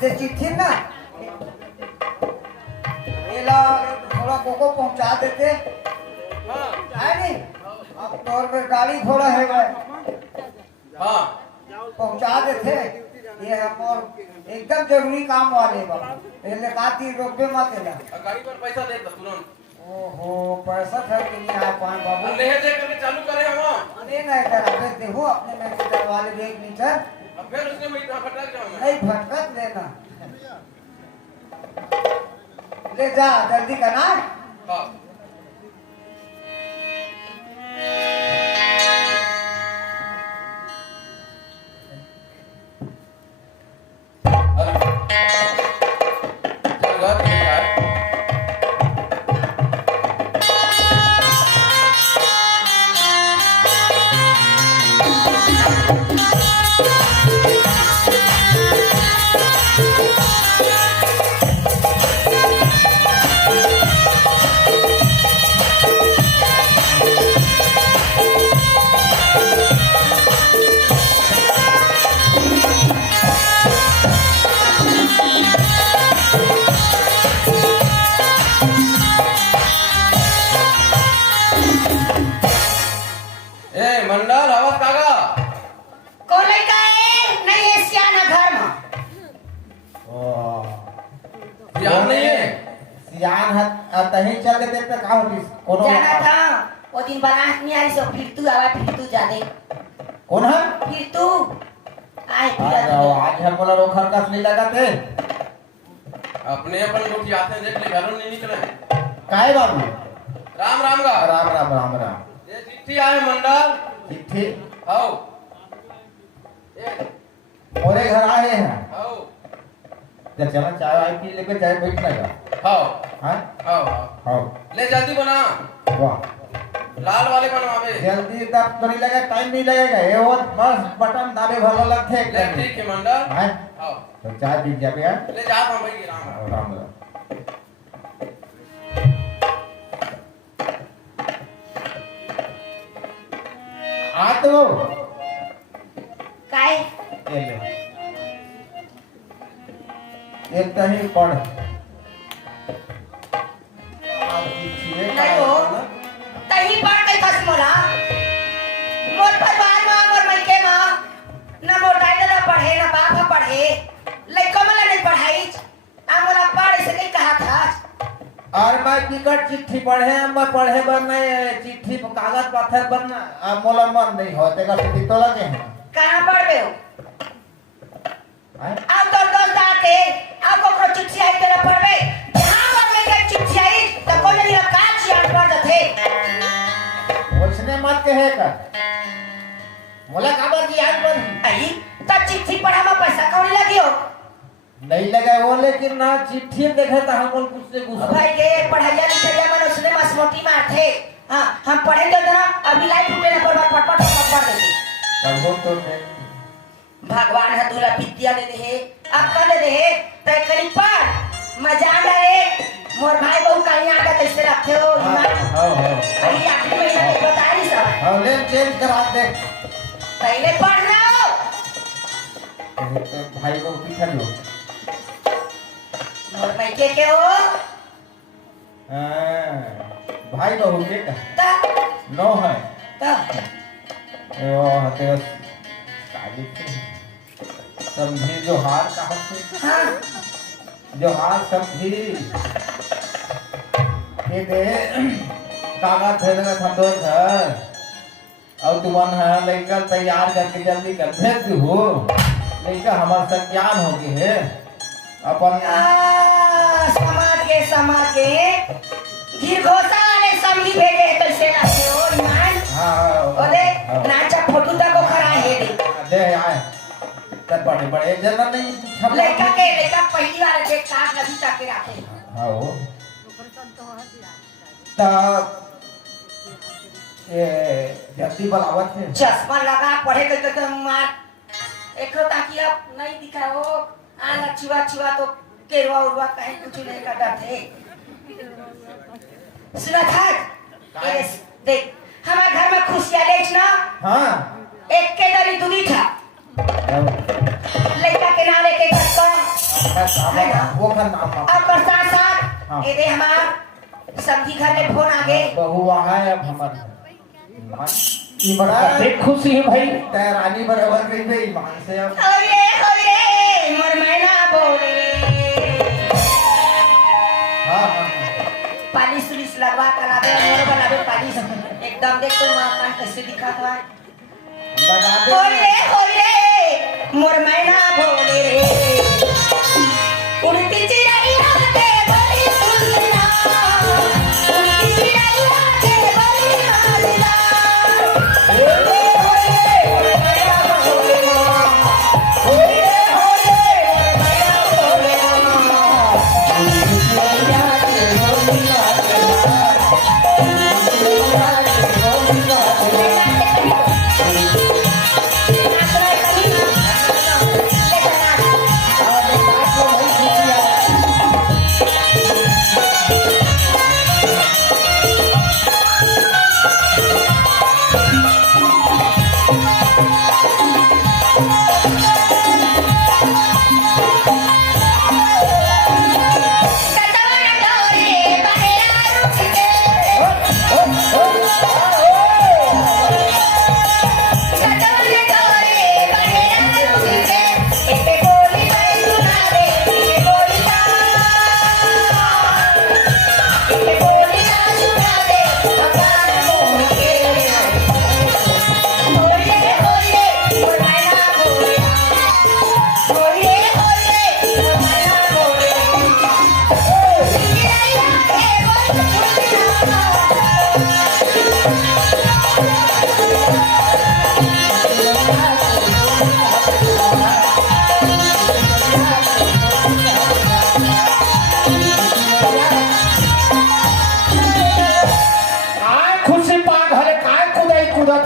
चिट्ठी ना थोड़ा कोको पहुंचा देते है नहीं। अब तौर पे गाड़ी घोड़ा है हाँ पहुंचा देते। ये हम और एकदम जरूरी काम वाले पहले काती रोकबे मत देना गाड़ी पर पैसा दे दो तुरंत। ओहो पैसा खर्च नहीं आ पाए बाबू ले दे करके चालू करे हम अरे नहीं कर दे हो अपने में से वाले बैग नीचे अब फिर उसने मैं इतना भटक जाऊंगा नहीं भटक देना ले जा जल्दी करना हां मंडल आवाज कागा कौन लड़का है नहीं है सियाना घर में यार नहीं है सियान तही चल देते पे का होती कोनो जाना था वो दिन बनास नहीं आई सो फिर तू जाने कौन है फिर तू आए आज हम बोला रोखर कस नहीं लगाते अपने अपन लोग आते हैं देख ले घरों नहीं निकले काहे बाबू राम राम का राम राम राम राम ये चिट्ठी आए मंडल चिट्ठी आओ मोरे घर आए हैं आओ जब चला चाय आई पी लेके चाय बैठना का आओ हां आओ आओ ले जल्दी बना वाह लाल वाले बनवावे जल्दी तब तो नहीं लगेगा टाइम नहीं लगेगा ये वो बस बटन दाबे भलो लगते ले ठीक है मंडल हां आओ तो चाय पी जा पे ले जा हम भाई राम राम राम आ तो काय ये ले एक तही पढ़ नहीं हो तही पढ़ के फस मोला मोर परिवार में मोर मइके में ना मोटाई ना पढ़े ना बाप पढ़े लइको मला नहीं पढ़ाई आ मोला पढ़ से नहीं कहा था और मैं टिकट चिट्ठी पढ़े मैं पढ़े बर नहीं चिट्ठी कागज पत्थर पर मोला मन नहीं होते का चिट्ठी तो लगे हैं कहां पढ़बे हो अब तो दोस्त आते अब को चिट्ठी आई तेरा पढ़बे जहां पर लेके चिट्ठी आई तो कोई नहीं काज याद पढ़ दथे उसने मत कहे कर मोला काबर की याद बन आई तो चिट्ठी पढ़ा में पैसा कौन लगियो नहीं लगा वो लेकिन ना चिट्ठी देखे तो हम कुछ से कुछ भाई के पढ़ाइया लिखाइया में उसने मसमोटी मारते हां हम पढ़े तो ना अभी लाइफ उठे ना पढ़ पढ़ पढ़ देती तब हो तो भगवान है तुला विद्या दे दे अक्कल दे दे तय करी पढ़ मजा रहे मोर भाई बहु कहीं आके कैसे रखे हो ईमान हां अभी आखिरी महीना में बता रही सब हां ले चेंज करा दे पहले पढ़ रहा तो भाई को पीछा लो मोर मइके के हो हां भाई बहू के का ता नो है ता ओ हते शादी समझी जो हार कहा से हां जो हार समझी ये दे कागज भेजना था तो घर और तुमन है लड़का तैयार करके जल्दी कर भेज हो लड़का हमार संज्ञान हो गए है अपन समाज के घीरघोसा वाले समझी भेजे कैसे लाते हो ईमान हां ओ देख नाचा फोटो तक को खरा है दे आए तब बड़े बड़े जना नहीं छप लड़का पहली बार देख काट लगी तक के आते हां तब ये जल्दी बुलावत है चश्मा लगा पढ़े तो मार एकरो ताकि अब नहीं दिखा हो आना चिवा तो केरवा उरवा कहीं कुछ नहीं काटा थे सुना था ये देख हमारे घर में खुशियाँ लेच ना हाँ एक के दरी दूधी था लड़का के नाम एक का वो का नाम अब बरसात साथ हाँ। ये दे हमार समझी घर में फोन आ गए बहू वहाँ है अब हमारे ई बड़ा देख खुशी है भाई तैरानी बराबर गई पे ईमान से अब ओए मोर मैना बोले हाँ हाँ पालिश पुलिस लगवा कर आवे मोर वाला भी पालिश एकदम देख तो मां कान कैसे दिखा था लगा दे ओए मोर मैना बोले रे उड़ती चिड़ैया के बड़ी सुंदरा उड़ती चिड़ैया के बड़ी नाजला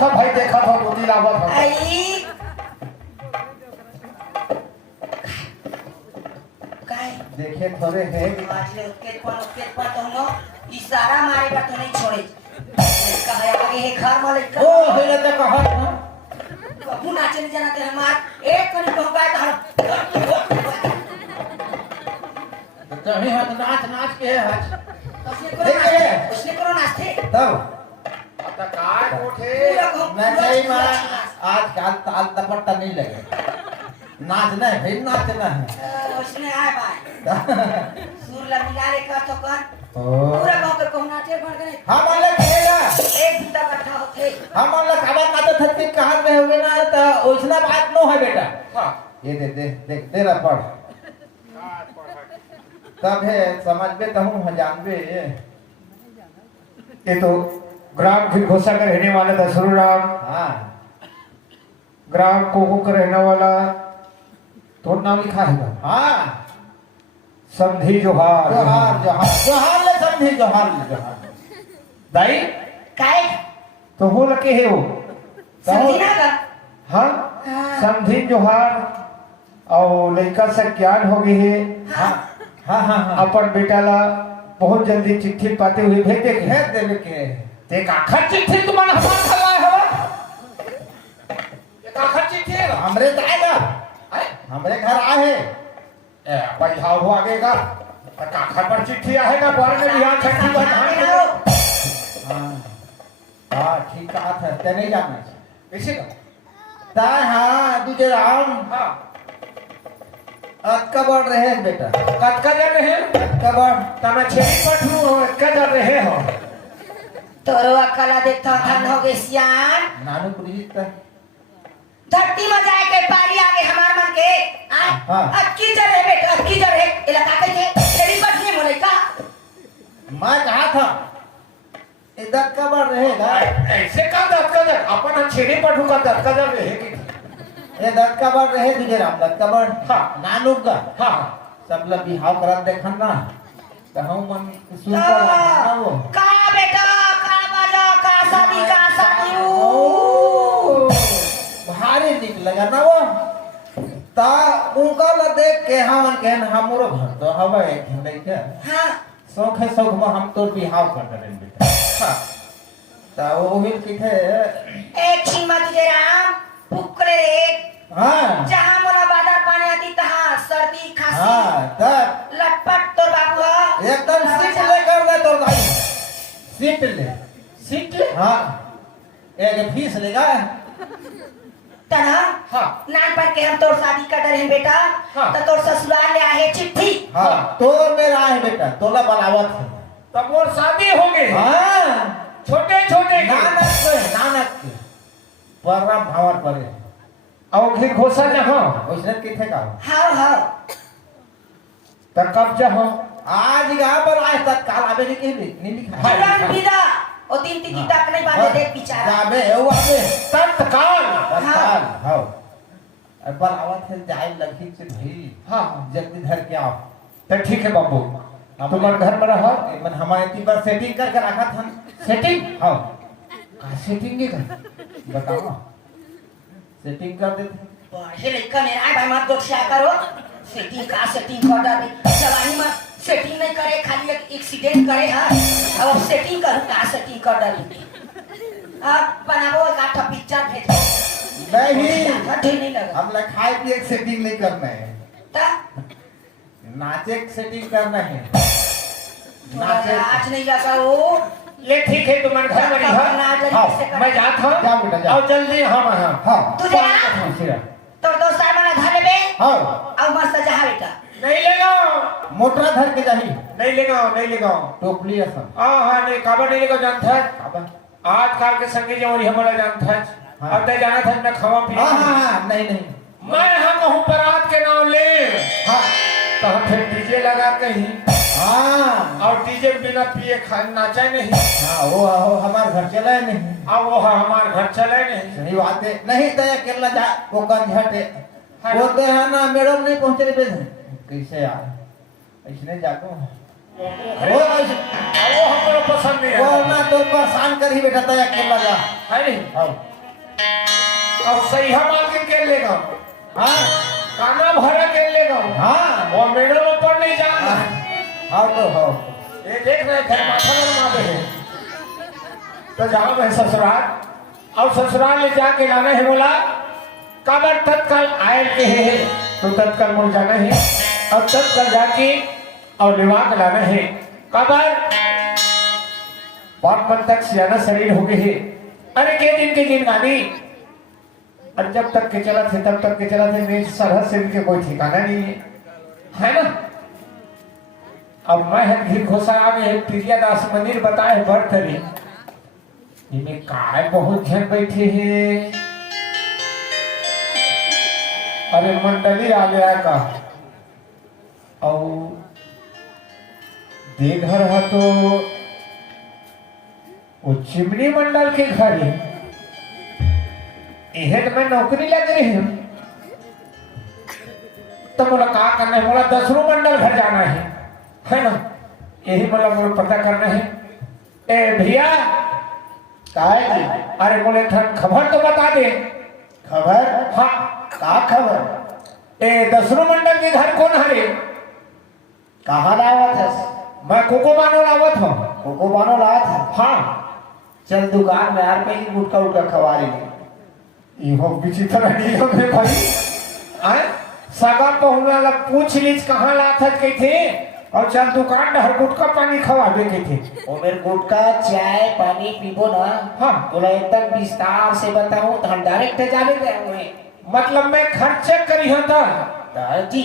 था भाई देखा था मोती लावत था आई काय देखे थोड़े है आज ले उसके पर तो नो इशारा मारे पर तो नहीं छोड़े कहा आगे है घर मालिक ओ हेले तो कहा कबू नाचे नहीं जाना ते हमार एक कनी कहबा तो हमें हाथ नाच नाच के है उसने करो नाचते तब आता काय कोठे नचाई में आजकल ताल तपट्टा नहीं लगे नाचना है भाई नाचना है उसने आए भाई सुर ला मिला रे का तो कर पूरा गांव के कहना नाचे भर गए हम अलग खेला एक दिन तक इकट्ठा होते हम अलग खाना खाते थे कहां में होगे ना तो ओइसना बात नो है बेटा हां ये दे तेरा पढ़ तब है समझ में तो हूं जानबे ये तो ग्राम खिलखोसा का रहने वाला दसरू राम हां ग्राम कोको का रहने वाला तो नाम लिखा है हां समधी जोहार जोहार जोहार जोहार ले समझी जोहार दाई काय तो हो लगे है वो समझी ना का हाँ समधी जोहार और लड़का से ज्ञान हो गई है हां हां हां अपन बेटा ला बहुत जल्दी चिट्ठी पाते हुए भेज दे है देवे के देख आखिर चिट्ठी तुम्हारा हमार खलाए हो एक आखिर चिट्ठी है हमरे आएगा हमरे घर आए ए भाई हाउ हो आगेगा आखिर पर चिट्ठी आएगा बार में बिहार छठी बधाई हो हां हां ठीक बात है ते नहीं जाना कैसे का ता हां तुझे राम हां अत कब रहे बेटा कत कर रहे हैं कब तमे छेड़ी पठरू हो कर रहे हो तोरो अकला देखता धन हो गए सियान नानू प्रीत धरती में जाए के पारी आगे हमार मन के हाँ। अक्की जर है बेटा अक्की जर है इलाका के तेरी बात नहीं बोले का मैं कहा था इधर कब रहेगा ऐसे का दत कर अपन छेड़ी पठरू का दत कर रहे कि ये दत कब रहे तुझे राम दत कब हाँ। नानू का हां सब लोग बिहाव करत देखन ना तो हम मन सुन कर ना वो का बेटा का बाजा का शादी ओ भारी निक लगा ना वो ता उनका ल देख के हमन के हमरो घर तो हवे नहीं क्या हां शौक है शौक में हम तो बिहाव कर रहे हैं बेटा हाँ तो वो भी किथे एक छिमा तुझे राम फुकरे रे हाँ जहाँ मोला बादल पानी आती तहाँ सर्दी खांसी हाँ तब लटपट तोर बाबू है एकदम सीट ले कर दे तोर भाई सीट ले हाँ एक फीस लेगा तना हाँ नान पर के हम तोर शादी कर रहे हैं बेटा हाँ। तो तोर ससुराल ले आए चिट्ठी हाँ तो मेरा है बेटा तोला बलावत है तब वो शादी हो गई हाँ छोटे छोटे नानक के परम भावर परे और फिर घोषा जहाँ उसने किथे का हाँ हाँ तब कब जहाँ आज यहाँ पर आए तत्काल आवे नहीं लिखा हाँ। तुरंत विदा ओ तीन तीन तक नहीं बांधे देख बेचारा जाबे वो आवे तत्काल तत्काल हाँ अब बलावत है जाए लड़की से भी हाँ जल्दी घर के आओ तो ठीक है बाबू तुम्हारे घर में रहो मन हमारे तीन बार सेटिंग करके रखा था सेटिंग हाँ का सेटिंग की कर बताओ सेटिंग कर देते पढ़े लिखा मेरा है भाई मत गोक्षा करो सेटिंग का सेटिंग कर दे जवानी में सेटिंग नहीं करे खाली एक एक्सीडेंट करे हाँ अब सेटिंग करूँ का सेटिंग कर दे अब बनाओ एक आठ पिक्चर भेजो नहीं ठीक नहीं लगा हम लोग खाए पिए की सेटिंग नहीं करना है ता नाचे की सेटिंग करना है नाचे आज नहीं लगा वो ये ठीक है तुम्हारे घर में रहो हाँ, मैं जाता जा बेटा, हूँ जा। और जल्दी हाँ हाँ हाँ तुझे ना तो दोस्त वाला घर में हाँ अब मस्त जहाँ बेटा नहीं लेगा मोटरा धर के जाही नहीं लेगा टोपली ऐसा हाँ नहीं काबर नहीं लेगा जानता है काबा आज काल के संगी जो हमारा जानता है हाँ। अब तक जाना था मैं खावा पी हाँ हाँ हाँ नहीं नहीं मैं यहाँ कहूँ बारात के नाम ले हाँ तो हम फिर डीजे लगा कहीं हाँ और डीजे बिना पिए खाए नाचा नहीं हाँ वो हमारे घर चला नहीं अब वो हमारे घर चले नहीं सही बात है नहीं तो अकेला जा वो कंझट है हाँ। वो तो है ना मैडम नहीं पहुंचे पे कैसे यार ऐसे जाको वो हमारा पसंद नहीं वो है ना तो परेशान कर ही बैठा था अकेला जा है नहीं हाँ अब सही हम आके के लेगा हाँ काना भरा के लेगा हाँ वो मैडम ऊपर नहीं जाना हाँ तो हाँ ये देख रहे थे माथा मारे हैं तो जाओ मैं ससुराल और ससुराल ले जाके लाना है बोला काबर तत्काल आयल के है तो तत्काल मुझे जाना है और तत्काल जाके और लिवा के लाना है काबर बहुत मन तक सियाना शरीर हो गए है अरे के दिन की जिंदगानी और जब तक के चला थे तब तक के चला थे मेरी सरहद से भी कोई ठिकाना नहीं है ना अब मैं घी घोषा में प्रियादास मंदिर बताए बरतरी इनमें काय बहुत जन बैठे हैं अरे मंडली आ गया का और दे घर है तो वो चिमनी मंडल के घर है इहें मैं नौकरी लग रही हूँ तो बोला क्या करना है बोला 10 मंडल घर जाना है ना यही मतलब मुझे पता करना है ए भैया काहे जी अरे बोले खबर तो बता दे खबर हाँ का खबर ए 10 मंडल के घर कौन है कहाँ लावत है मैं कोको बानो लावत हूँ कोको बानो लावत है हाँ चल दुकान में यार पहले गुटका उटका खवा रही इहो विचित्र नियम है भाई आए सगा पहुना ला पूछ लीज कहाँ लात है कही थे और चल दुकान में हर गुटका पानी खवा दे के थे वो मेरे गुटका चाय पानी पीबो ना हाँ बोला एकदम विस्तार से बताऊं तो हम डायरेक्ट जाने गए हुए मतलब मैं खर्चे करी हूँ था जी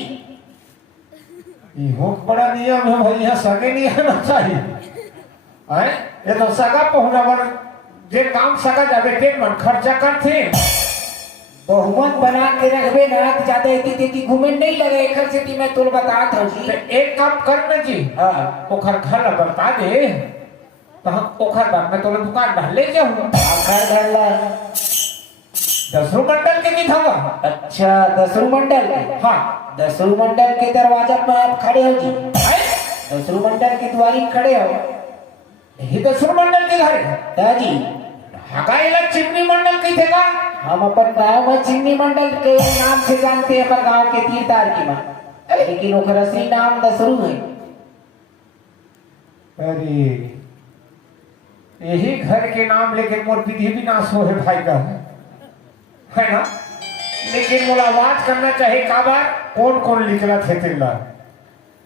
इहो बड़ा नियम है भाई यहाँ सगे नहीं आना चाहिए आए ये तो सगा पहुना बर जे काम सगा जावे के मन खर्चा करते बहुमत बना के रखबे ना तो ज्यादा इति घूमे नहीं लगे एक से मैं तुल बता था जी तो एक काम करना जी हां ओखर घर ला बता दे तो हम ओखर बाद में तोला दुकान डाल ले जाऊं घर ला 10 मंडल के नहीं था अच्छा 10 मंडल हाँ 10 मंडल के दरवाजा पर आप खड़े हो जी 10 मंडल की द्वारी खड़े हो ये 10 मंडल के घर दादी हकाईला चिमनी मंडल की थे का हम अपन गांव में चिमनी मंडल के नाम से जानते हैं पर गांव के तीरतार की मां लेकिन ओकर असली नाम दसरू है अरे यही घर के नाम लेके मोर विधि विनाश हो है भाई का है ना। लेकिन मोला आवाज करना चाहिए का बार कौन कौन निकला थे तिल्ला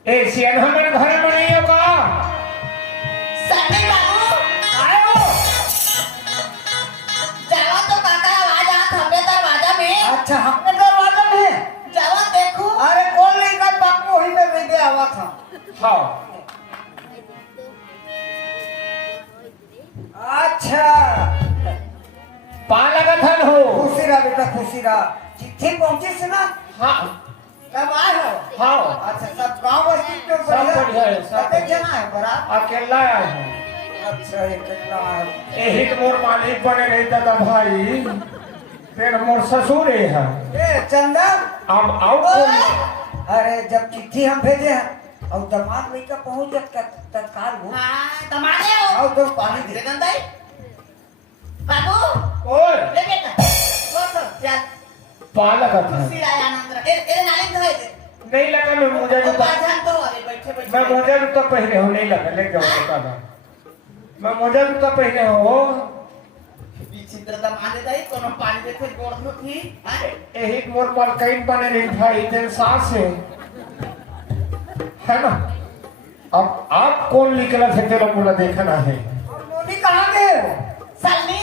ए सियन हमन घर में नहीं होगा। सन्नी बाबू आयो जावा तो काका आवाज आत हमरे दरवाजा में। अच्छा हमने दरवाजा में जावा देखो। अरे कौन लेकर बापू वही में बैठे आवा था। हाँ अच्छा पा लगा था हो। खुशी रहा बेटा खुशी रहा। चिट्ठी पहुंची से ना हाँ कब आए हो। हाँ अच्छा सब गांव बस्ती तो सब बढ़िया है, सब कितने जना है बड़ा। अकेला आया हूँ। अच्छा ये कितना है। यही तो मोर मालिक बने रही दादा भाई फिर मोर ससुर है। ए चंदन अब आओ कौन अरे जब चिट्ठी हम भेजे हैं और दामाद लेकर पहुंच गया तत्काल वो हाँ तमारे हो। आओ तो पानी दे। जगन दाई बाबू ओए ले बेटा वो तो चल पा लगा था कुर्सी लाया आनंद ए नाले धोए दे। नहीं लगा मैं मुझे वो जूता पाछान तो अरे बैठे बैठे मैं मुझे जूता पहने हो नहीं लगा ले जाओ बता दो मैं मुझे जूता पहने हो विचित्र दमादे दाई कोनो पानी देथे गोड़ धोती। यही मोर पर कहीं बने रही भाई तेरे सास है ना। अब आप कौन निकला थे तेरा पूरा देखना है। और मोनी कहाँ गए हो। सन्नी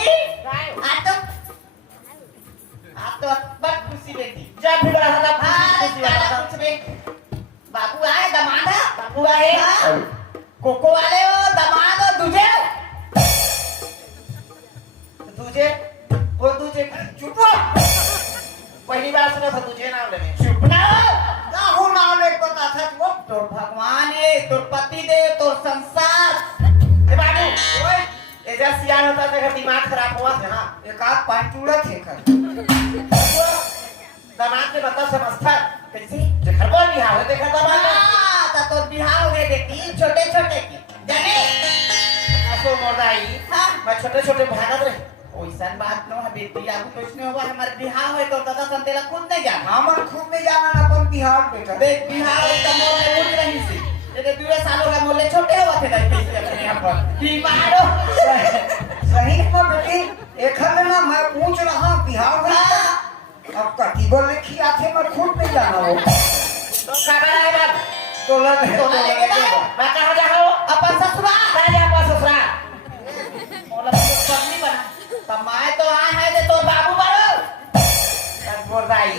आ तो बड़ खुशी बेटी जब भी बड़ा होगा खुशी वाला कुछ बे। बाबू आए दमादा बाबू आए कोको वाले हो दमाद हो दूजे दूजे वो दूजे चुप हो। पहली बार सुना था तुझे नाम लेने। चुप ना ना हो ना ले पता था वो तोर भगवान है तोर पति दे तोर संसार ए बाबू ओए ए जा सियान होता तेरा दिमाग खराब हुआ है ना। एक आध पांचूड़ा थे कर। दमाद के बता समझता कैसे जो घर बोल बिहार हो देखा दमाद हां ता तोर बिहार हो गए बेटी छोटे छोटे की जाने ऐसो मोराई हां मैं छोटे छोटे भागत रहे ओइसन बात न है बेटी आप कुछ नहीं होगा हमारे बिहार है तो दादा संतेला खुद नहीं जाना। हमन खूब में जाना ना अपन बिहार बेटा। देख बिहार एकदम मोले उठ रही सी ये दूसरे सालों का मोले छोटे हुआ थे कैसे अपने यहाँ पर बीमार हो। सही में बेटी एक हद ना मैं पूछ रहा बिहार में अब कटी बोल लिखी आथे मैं खुद में जाना हो तो खबर है बात तो लग तो लगे मैं कहां जा हो अपन ससुराल कहां जा अपन ससुराल मोला पत्नी बना तब मैं तो आए है जे तोर बाबू बड़ो तब बोल भाई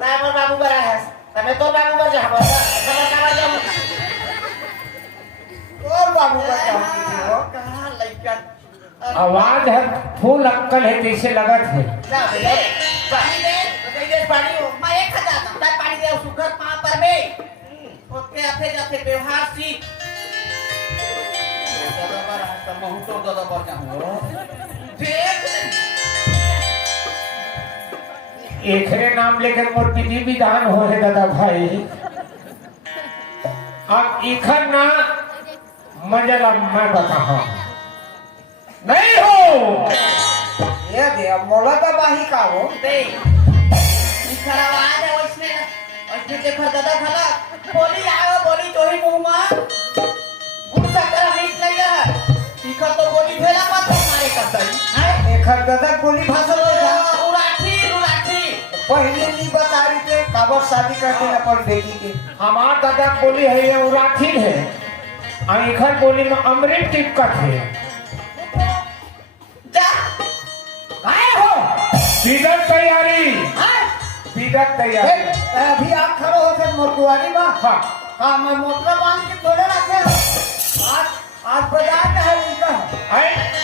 मैं मोर बाबू बड़ा है तब तो बाबू बड़ जा खबर खबर जा और बाबू का चाहती हो कहां लइका आवाज है फूल अंकल है जैसे लगा थे। जा दे पानी दे तो दे पानी हो मैं एक खा जाता हूं पानी दे सुखर पा पर में ओके आथे जाते व्यवहार सीख दादा पर हस्त महू तो दादा पर जाऊं देख एकरे नाम लेकर मोर विधि विधान हो है दादा भाई। अब इखर ना मजला मैं बता नहीं हो ये दे अब मोला का बाही का हो दे इखर आवाज है उसने देखो दादा खला बोली आओ बोली तो ही मुंह में गुस्सा कर हिट नहीं है इखर तो बोली भेला मत मारे करतई है एक हद दादा गोली भाषा में उराठी पहले नहीं बता रही थे काबर शादी करते हैं अपन बेटी के। हमार दादा बोली है ये उराठी है इखर बोली में अमृत टिपका थे। जा आए हो विदक तैयारी हां विदक तैयारी अभी आप खड़े हो फिर मोटुआरी में हाँ हाँ मैं मोटर बांध के थोड़े रखे आज आज बाजार में है उनका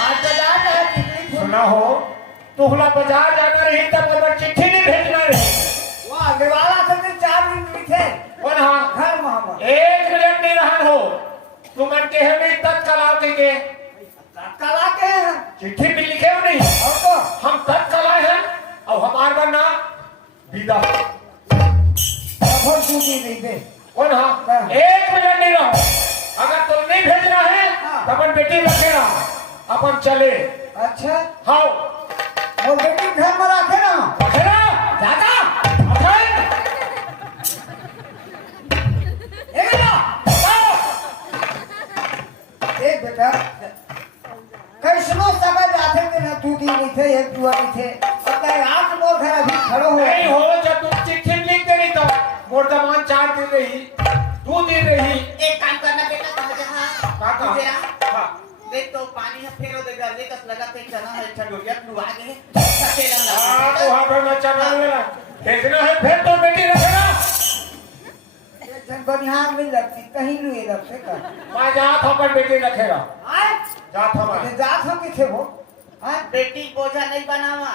आज बाजार में है बिजली सुना हो तुहला बाजार जाना रही तब अगर चिट्ठी नहीं भेजना रही वो आगे वाला से फिर 4 दिन लिखे और हाँ घर मोहम्मद एक मिनट नहीं रहन हो तुम के है नहीं तत्काल आओ के तत्काल आके हैं चिट्ठी भी लिखे हो नहीं और तो हम तत्काल आए हैं और हमार बनना विदा बहुत दूरी नहीं दे और हाँ एक मिनट नहीं रहो अगर तुम नहीं भेजना है तो अपन बेटी रखेगा अपन चले। अच्छा हाँ वो बेटी घर में रखे ना रखेगा दादा बेटा कैसनो सगा जाते थे ना तू दी नहीं थे एक दुआ नहीं थे अब आठ मोर घर अभी खड़ो हो नहीं हो जब तुम चिट्ठी लिख दे रही तो मोर जमान 4 दिन रही 2 दिन रही एक काम करना बेटा समझ का हाँ तेरा हाँ देख तो पानी है फेरो दे गले कस लगा ते चना है ठंडोरिया तू आ गए हाँ तो वहाँ पे मैं चला लेना भेजना है फिर तो बेटी रखेगा जन बनिहार में लगती कहीं नहीं रखते कर मैं जात हूँ पर बेटी रखेगा आए जात हूँ मैं जात हम किथे हो आए बेटी बोझा नहीं बनावा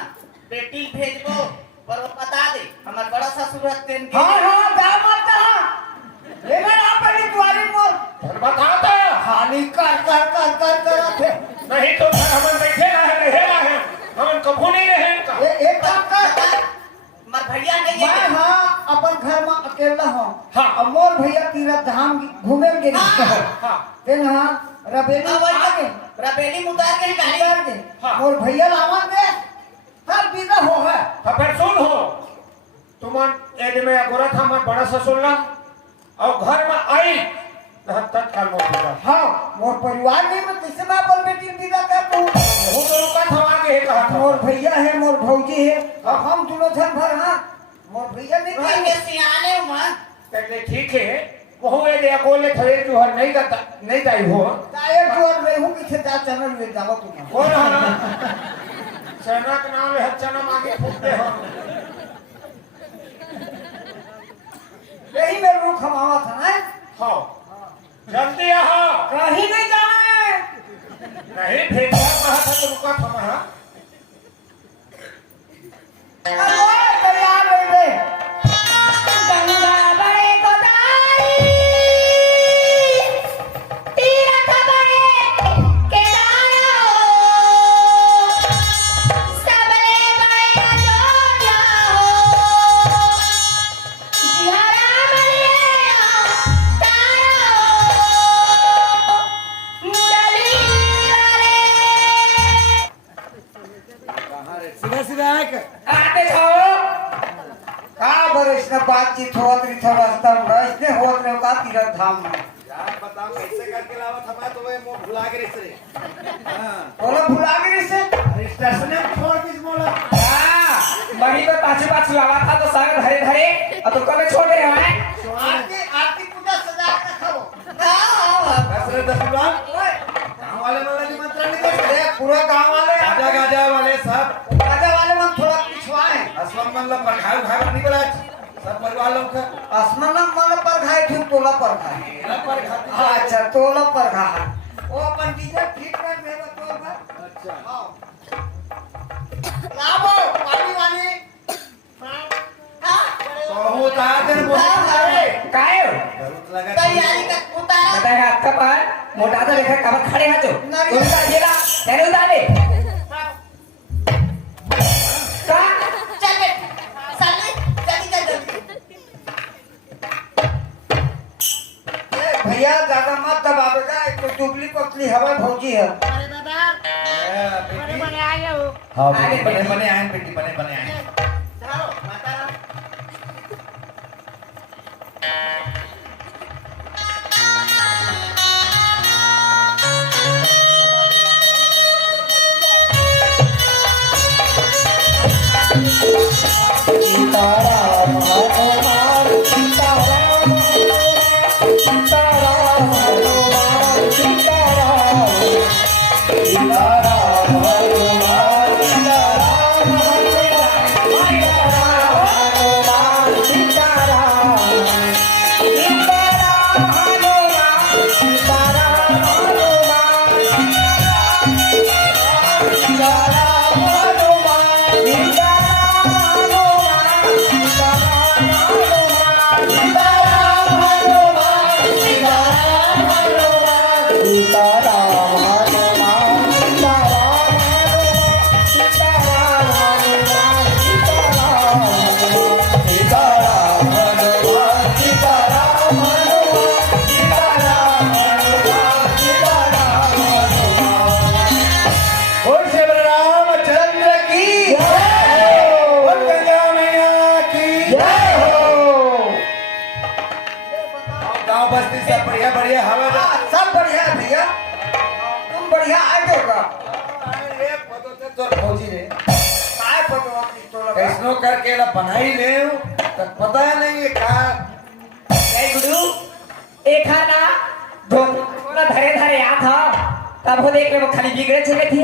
बेटी भेजबो पर वो बता दे हमार बड़ा ससुर तेन हाँ हाँ दाम आता है लेकिन आप पहले द्वारी मोर फिर बताता है खाली कर थे नहीं तो फिर हम बैठे रहे हम कभू नहीं रहे इनका एक काम कर मर भैया नहीं मैं हाँ अपन घर में अकेला हूँ हाँ। अब मोर भैया तीरथ धाम घूमेंगे हाँ फिर हाँ रबेली आगे रबेली मुतार के गाड़ी कर दे हाँ। मोर भैया लावांगे सब बिना हो है तो फिर सुन हो तुम एज में अगोरत हम बड़ा ससुर ला और घर में आई तत्काल मोर हाँ मोर परिवार में मैं किसे मैं अपन बेटी विदा कर दूँ वो तो रुका था आगे कहा था मोर भैया है मोर भौजी है और हम दोनों जन भर हाँ मोर भैया नहीं घर कहेंगे के सियाने मन कहते ठीक है वो ये अकोले थे जो है नहीं जाई हो एक जोर रहूं किसे जा चैनल में जाओ तुम कौन है सेना के नाम ले चना मांगे फूटते हो यही मेरे रुख हमारा था ना हाँ जल्दी आओ कहीं नहीं जाना है नहीं भेजा कहा था तो रुका था मैं तैयार हो गए गंगा बड़े गोदाई तीरथ बड़े केदारा सबले बड़े अयोध्या हो जिया राम लिया तारा मुरली वाले सीधा सीधा आते खाओ का बरस ना बातचीत होत रही थोड़ा स्तंभ इसने होत रहे का तीरथ धाम में यार बताओ कैसे करके लावत हमारा तो वे मुंह भुला के रे हां बोला भुला गई से स्टेशन में छोड़ दिस मोला वही तो पाछे लावा था तो सागर धरे धरे और तो कब छोड़ रहे हैं आरती पूजा सजा के रखो दसरे दसवान गांव वाले वाला निमंत्रण नहीं दे अरे पूरा गांव वाले आजा गाजा वाले सब राजा वाले मन थोड़ा पिछवाए असलम मतलब पर खाए खाए नहीं बोला सब परिवार लोग का आसमान मन पर खाए ठीक टोला पर खाए ना पर खाते अच्छा टोला पर खाए वो अपन डीजल ठीक कर देगा तो पर अच्छा आओ लाओ पानी वाली बहुत आदर बहुत काय जरूरत लगा तैयारी का उतारा आता है आपका पार मोटा तो देखा कब खड़े हैं तो नारियल। उनका जेला तेरे उतारे का चल बे साले जल्दी जल्दी भैया ज्यादा मत दबावेगा एक तो दुबली पतली हवा भौजी है अरे बाबा बेटी बने आ गए हो हां बेटी बने बने आए बेटी बने बने आए जाओ माता सीताराम हनुमान सीताराम सीताराम हनुमान सीताराम सीताराम हनुमान सीताराम हनुमान ला बनाई ले तो पता नहीं है क्या ए गुरु एक खाना धोना धरे धरे आ था तब वो देख रहे वो खाली बिगड़े चले थे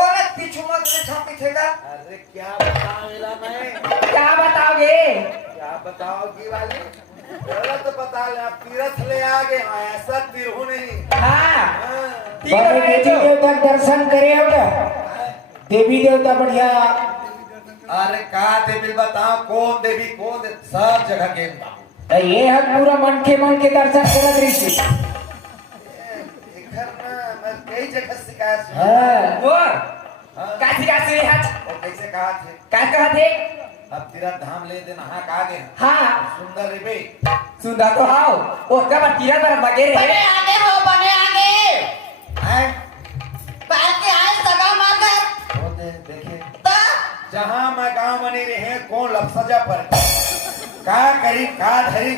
और पीछू मत देखा पीछे का। अरे क्या बताऊंगा मैं क्या बताओगे क्या बताओगी वाली जरा तो बता ले आप तीरथ ले आ गए ऐसा तिरहू नहीं हाँ हाँ। बाबा देवी देवता के दर्शन करे हो क्या देवी देवता बढ़िया अरे का देवी बताओ कौन देवी सब जगह गेम बा ये हम पूरा मन के दर्शन करत रही थी घर में मैं कई जगह शिकायत सुनी। हाँ वो हाँ। कासी कासी हाथ वो कैसे कहा थे क्या कहा थे अब तीरथ धाम ले देना हाँ कहा गए हाँ सुंदर रे बे सुंदर तो हाओ वो कब तीरा पर वगैरह बने आगे हो बने आगे हैं बैठ के आए सगा मारकर वो देखिए तो जहाँ मैं गांव बनी रहे कौन लफसजा पर का करी का धरी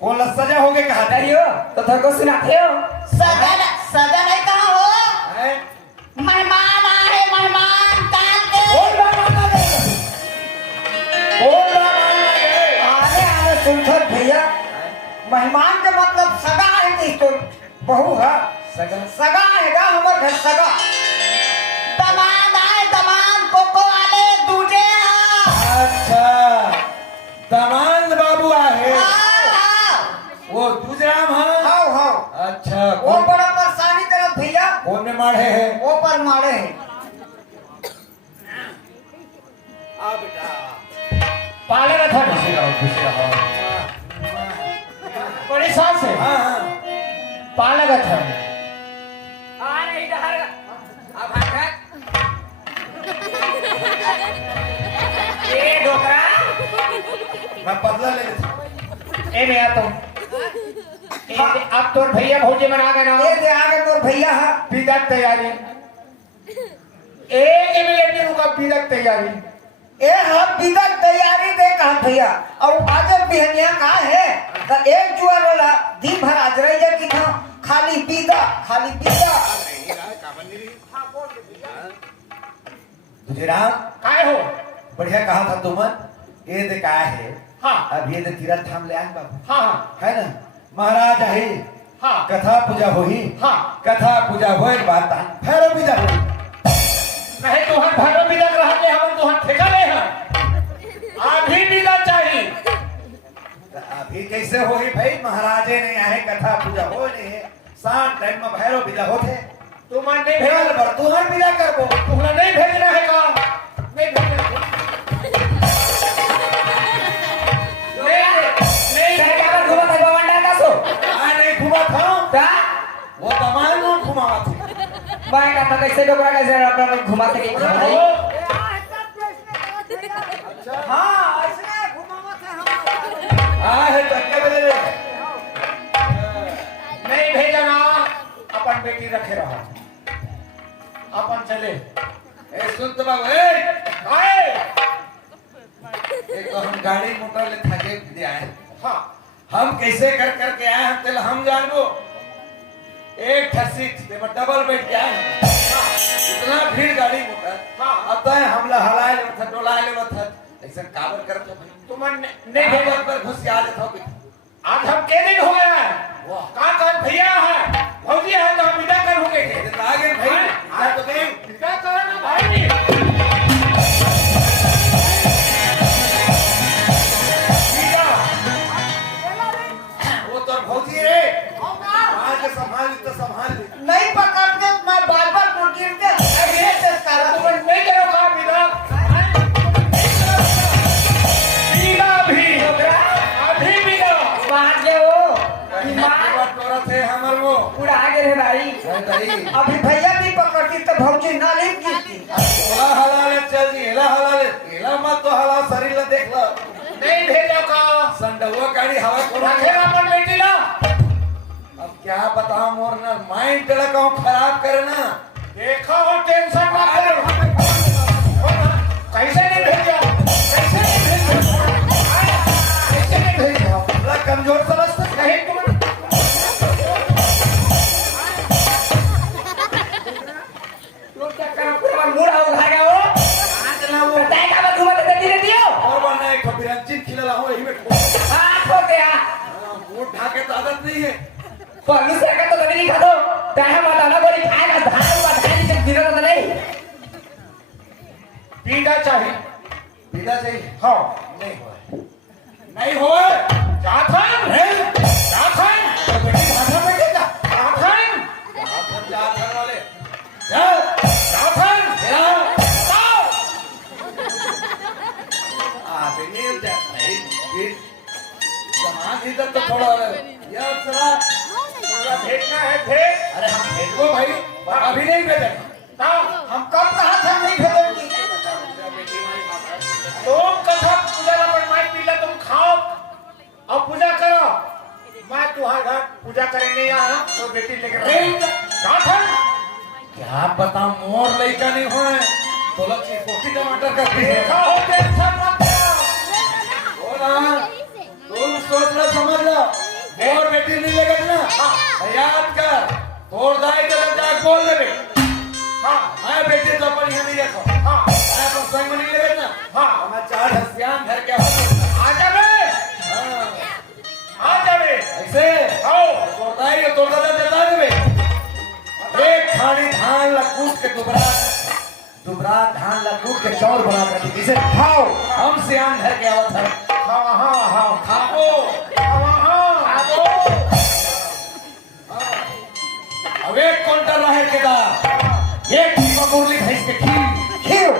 कौन लफसजा हो गए कहा डरियो तो थको सुनाते हो सगा नहीं कहा हो हैं मेहमान आए मेहमान कान के आने आने सुनथर भैया मेहमान के मतलब सगा है कि तो बहू है सगा हैगा हमर घर सगा। दमाद आए दमाद कोको वाले दूजे अच्छा दमान बाबू आहे हाँ वो गुजराम है हाउ हाउ अच्छा वो बड़ा परेशानी करत भैया कौन में मारे है वो पर मारे हैं। आ बेटा पाले रखा खुशी रहो बड़ी सांस है हाँ हाँ पाले रखा आ नहीं इधर अब भाग ये डोकरा मैं बदला ले लेता ए मैं आता हूँ अब तो भैया भौजी बना गए ना ये दे आगे तोर भैया है विदा तैयारी एक मिनट नहीं रुका विदा तैयारी ए हम बिदक तैयारी दे कहा भैया और आज बिहनिया का है तो एक जुआर वाला दिन भर आज रह जा कि था खाली पीदा गुजराम काय हो बढ़िया कहा था तुम ये दे का है हाँ अब ये दे तीरथ धाम ले आए बाबू हाँ हाँ है ना महाराज आहे हाँ कथा पूजा होही हाँ कथा पूजा होए बात भैरव पूजा होई नहीं तो हम भैरव विदा रहा के हम तो हम ठेका ले हैं अभी विदा चाहिए तो अभी कैसे होही भाई महाराजे ने आए कथा पूजा हो नहीं है शाम टाइम में भैरव पूजा होते तुम्हारे नहीं भेल भेज पर तू हर पूजा करबो तुम्हारा नहीं भेजना है का नहीं भेजना नहीं क्या क्या बात घुमा थे बवंडा का सो आ नहीं घुमा था क्या वो दमान को घुमावा थे मैं कहता कैसे डोकरा कैसे अपना लोग घुमाते कि हो हाँ ऐसे घुमावत है हम आ है टक्के बदले रे नहीं भेजना अपन बेटी रखे रहा अपन चले ए सुन तो बाबू ए आए एक तो हम गाड़ी मोटर ले थके दे आए हाँ हम कैसे कर करके आए हम तेल हम जानबो एक ठसी थे डबल बैठ के आए इतना भीड़ गाड़ी मोटर हाँ अब तय हमला हलाए ले था डोलाए ले था ऐसे काबर करत भाई तुम्हारे नहीं नहीं भेजा पर घुस के आ जाता हो आज हम के दिन हो गया है वाह कहाँ कहाँ भैया है भौजी है तो हम विदा कर होंगे ये तो आगे भाई आ तो गए विदा करना भाई विदा वो तो भौजी रे आज के संभाल ले नहीं पकड़ के मैं बार बार को गिरते अगले से सारा तुम नहीं करो कहाँ विदा विदा भी अभी विदा बाहर के हो बात तोरा थे हमर वो उड़ा आगे रे भाई दही अभी भैया भी पकड़ती तो भौजी ना ले गिरती ओला हलाले चल जी एला हलाले एला मत तो हला शरीर ले देख लो नहीं भेजो का संडवा गाड़ी हवा को रखेगा अपन बेटी ना अब क्या बताऊं मोर ना माइंड तेरा कहूं खराब करना देखो और टेंशन मत करो कैसे नहीं भेजो कैसे नहीं भेजो कैसे नहीं भेजो बड़ा कमजोर समझता नहीं तुम लोग क्या करो पूरा मूड हो भागा वो आज ना वो बताएगा मैं घुमाते देती रहती हो पहले से का तो नहीं खा दो ताहा बताना बोली खाएगा धान बताने से गिरा तो नहीं पीना चाहिए पीना चाहिए हाँ नहीं हो जाथन तो बेटी भाषा में क्या जाथन जाथन वाले जा जाथन मेरा आदमी भाई समाज इधर तो थोड़ा यार चला भेजना है भेज अरे हम भेज दो भाई अभी नहीं भेजेगा हम कब कहा था नहीं भेजेंगे तुम कथा पूजा ला पर माई पीला तुम खाओ और पूजा करो मैं तुम्हारे घर पूजा करने नहीं आया तो बेटी लेकर जाथन क्या पता मोर लड़का नहीं हो तो लक्ष्मी कोठी टमाटर का देखा हो टेंशन मत लो हो ना तुम सोच लो समझ लो मोर बेटी नहीं लेगा ना याद कर तोड़ दाई तो जाके बोल दे हाँ मैं बेटी तो पर नहीं देखो हाँ मैं तो संग में नहीं लेगा ना हाँ मैं चार हसियान घर के आ जावे आ जावे ऐसे आओ तोड़ दाई तो तोड़ दाई जता देवे एक खाड़ी धान लकूट के दुबरा धान लकूट के चौर बना कर इसे खाओ हम सियान घर के आवत है हाँ हाँ हाँ खाओ खाओ अब एक क्विंटल रहे के दा एक किलो मुरली भैंस के खीर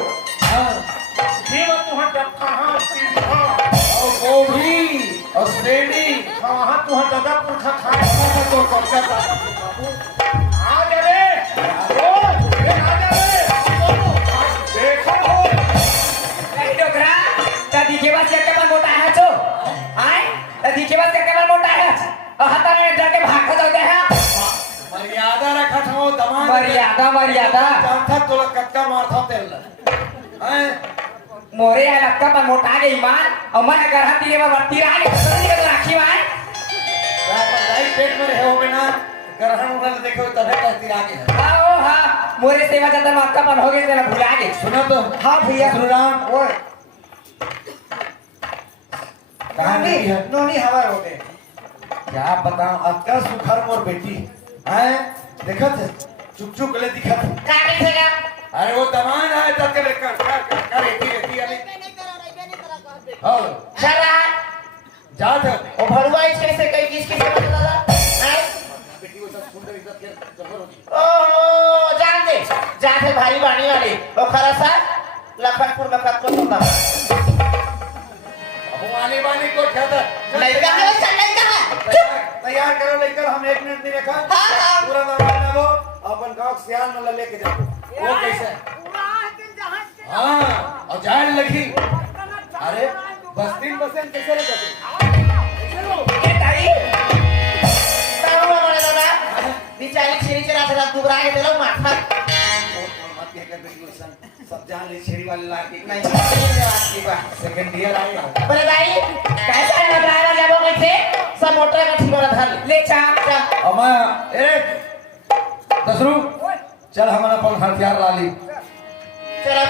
जीव तुहां जब कहाँ पीढ़ा और गोभी और सेडी कहाँ तुहां दादा पुरखा खाए तो कोलकाता आ जावे ओ आ जावे देखो हो कहीं डोकरा तदी के बाद एक बार मोटा है छो आए तदी के बाद एक बार मोटा है और हाथ में जाके भाग जाओ दे है मर्यादा रखा था वो दमान मर्यादा जानता तो कक्का मारता तेल हैं मोरे है लगता पर मोटा गई मान और मैं अगर हाथ तीरे में बत्ती रहा नहीं तो राखी मान राइट पेट में रहे हो बिना ग्रहण उड़ल देखो तबे कहती आगे आओ हाँ मोरे सेवा जाता माता पर हो गए तेरा भुला गए सुनो तो हाँ भैया सुराम ओए कहां नोनी गई है नोनी हवा हो गए क्या बताऊं अक्का सुखर मोर बेटी हैं देखत चुप चुप ले दिखत क्या करेगा अरे वो दमान है तब के कर रेती वाली हां चला जात ओ भरुआ इस कैसे कई किसकी समझ दादा आए बेटी को सब सुंदर इज्जत के जबर होगी ओ जान दे भारी बाणी वाली ओ खरा सा लखनपुर में कब को होगा अब वाली वाली को कहता लड़का है चल लड़का है तैयार करो लेकर हम 1 मिनट नहीं रखा हाँ। पूरा दरबार में वो अपन गांव सियान में लेके जाओ वो कैसे हाँ और जान लगी अरे बस्तीन बसेन कैसे रे जाते ये ताई ताऊ वाला दादा बिचारी छिरी चला चला दुबरा के देलो माथा मत कह कर बेटी को सब जान ले छेड़ी वाले लाके नहीं की बात सेकंड ईयर आए बोले भाई कैसा है ड्राइवर लेबो कैसे सब मोटर का ठिकाना धर ले चाप अमा ए दसरू चल हमारा अपन हथियार ला ली चलो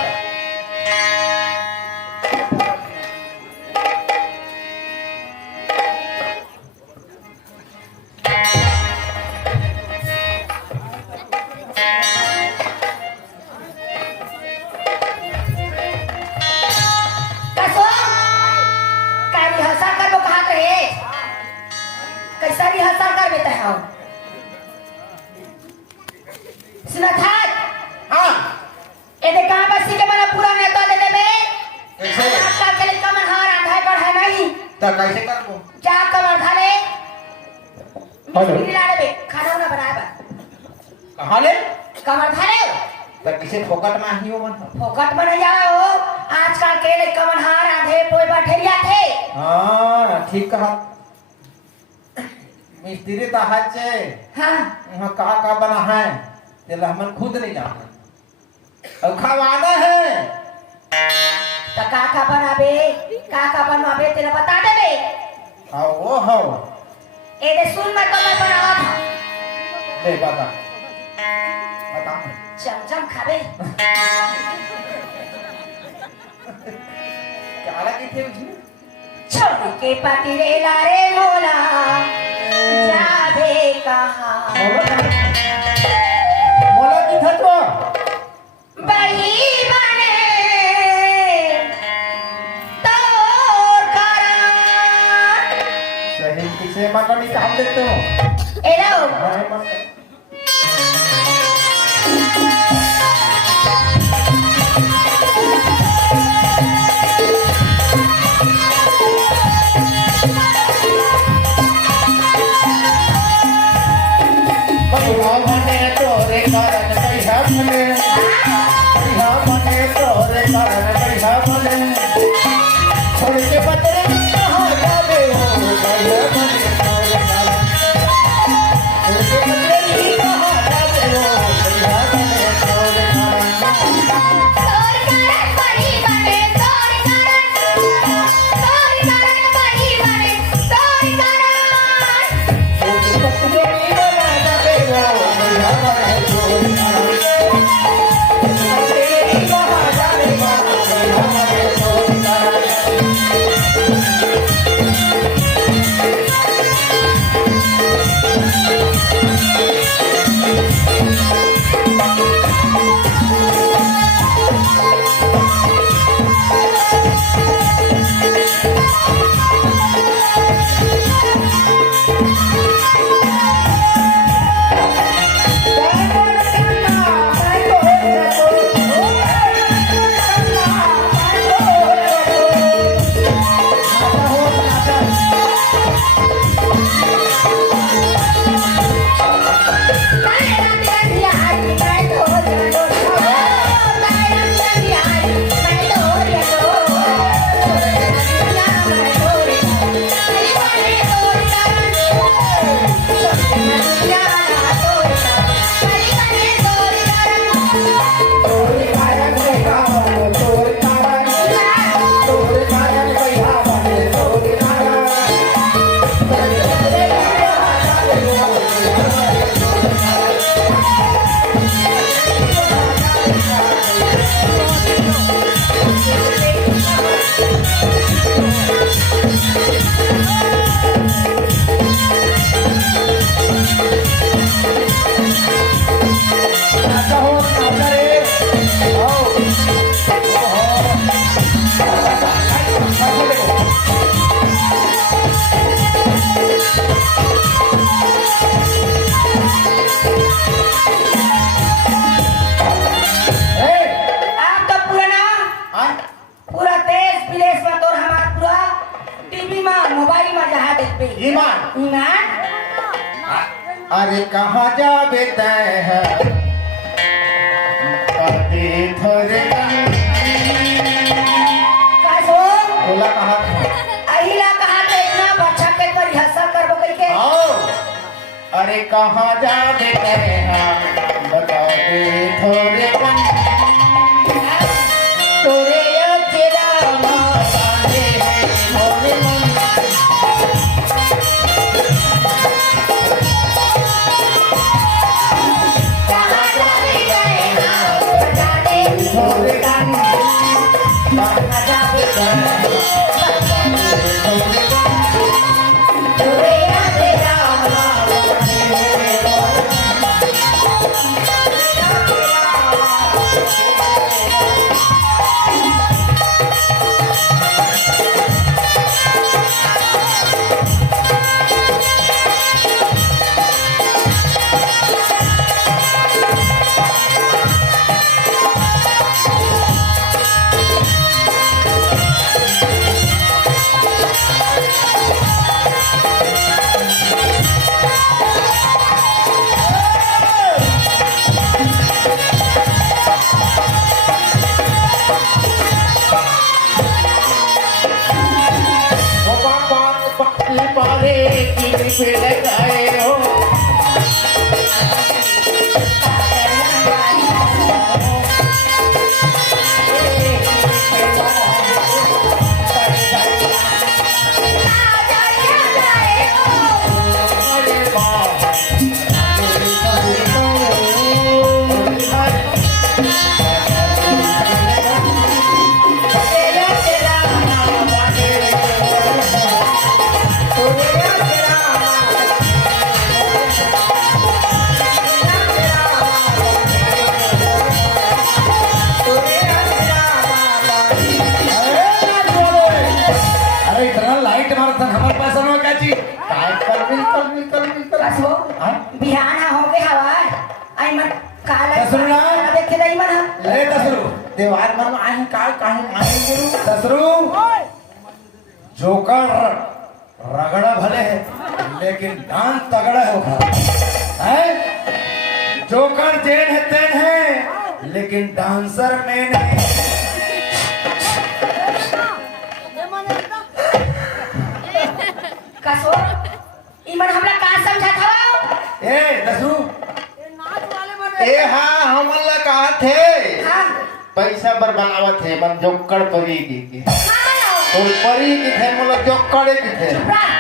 कैसा रिहर्सल कर बेटा हम सुना था हां ए दे कहां बसी के बना पूरा नेता दे देबे कैसे आपका के लिए कमर हार आधा पर है नहीं तो कैसे करबो क्या कमर धाले हेलो। मिस्त्री ला देबे खाना ना बनाए कहां ले कमर धाले तो किसे फोकट में ही हो मन फोकट बन जाओ आजकल के लिए कमर हार आधे कोई बैठरिया थे हां ठीक कहा मिस्त्री तो हाथ से हां यहाँ का बना है तेल हमन खुद नहीं जाना और खवाना है तो का बनाबे तेरा बता देबे हाँ वो हो ए दे सुन मत तो मैं बनावा था ले बता बता चमचम खाबे क्या लगी थी उसमें छोड़ के पति रे लारे मोला जा जाबे कहाँ मोला की था तो बही बने तोर कारण सही किसे मां का निकाल देते हो एलो हाय मां मने तोरे कारण पैसा मने पैसा मने तोरे कारण पैसा मने छोड़ के पत्रे कहाँ जाबे हो पैसा मने तोरे कारण छोड़ के पत्रे कहाँ जाबे हो पैसा मने तोरे कारण तोर कारण बही बने तोर कारण बही बने तोर कारण छोड़ के पत्रे कहाँ जाबे हो पैसा मने तोरे कारण पत्रे कहाँ जाबे हो पैसा मने तोरे कारण आप तो पुराना पूरा देश विदेश में तो हमारा पूरा टीवी में मोबाइल में जहाँ देखते ईमान ईमान अरे कहाँ जाबे तय है पति थोरे कैसो बोला कहाँ था अहिला कहा तो इतना बच्चा के पर रिहर्सल करबो करके आओ अरे कहाँ जाबे तय है बता दे थोरे तोरे अकेला माँ बांधे हैं थोरे मन कहाँ जाबे गए ना बता दे थोरे गान कहाँ जाबे गए थोरे तोरे अकेला पे लगाए हो अरे वाह मन काला दसरू ना? देखे नहीं मन ले दसरू देवार मन में आए का काहे आए गुरु दसरू जोकर रगड़ा भले है लेकिन डांस तगड़ा है जोकर जेन है तेन है लेकिन डांसर में नहीं। कसो इमन हमरा का समझा था ए दसरू ए हाँ हम ला कहा थे हां पैसा बर बनावत थे मन जोकर परी की हां और परी की थे मतलब जोकर की थे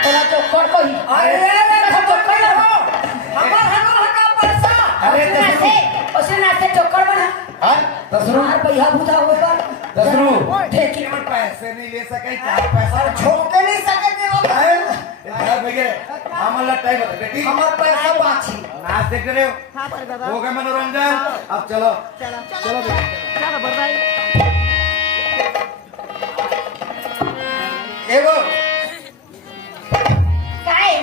तोरा तो कर कोई अरे तो कर लो हमर हका पैसा अरे दसरू उसे ना से चोकर बना हां दसरू यार भैया बुधा होगा दसरू ठेकी केवल पैसे नहीं ले सके क्या पैसा छोके नहीं सके वो है भैया हमारा टाइम है बेटी हमार पैसा बाछी नाच देख रहे हो गया मनोरंजन अब चलो चलो एगो काय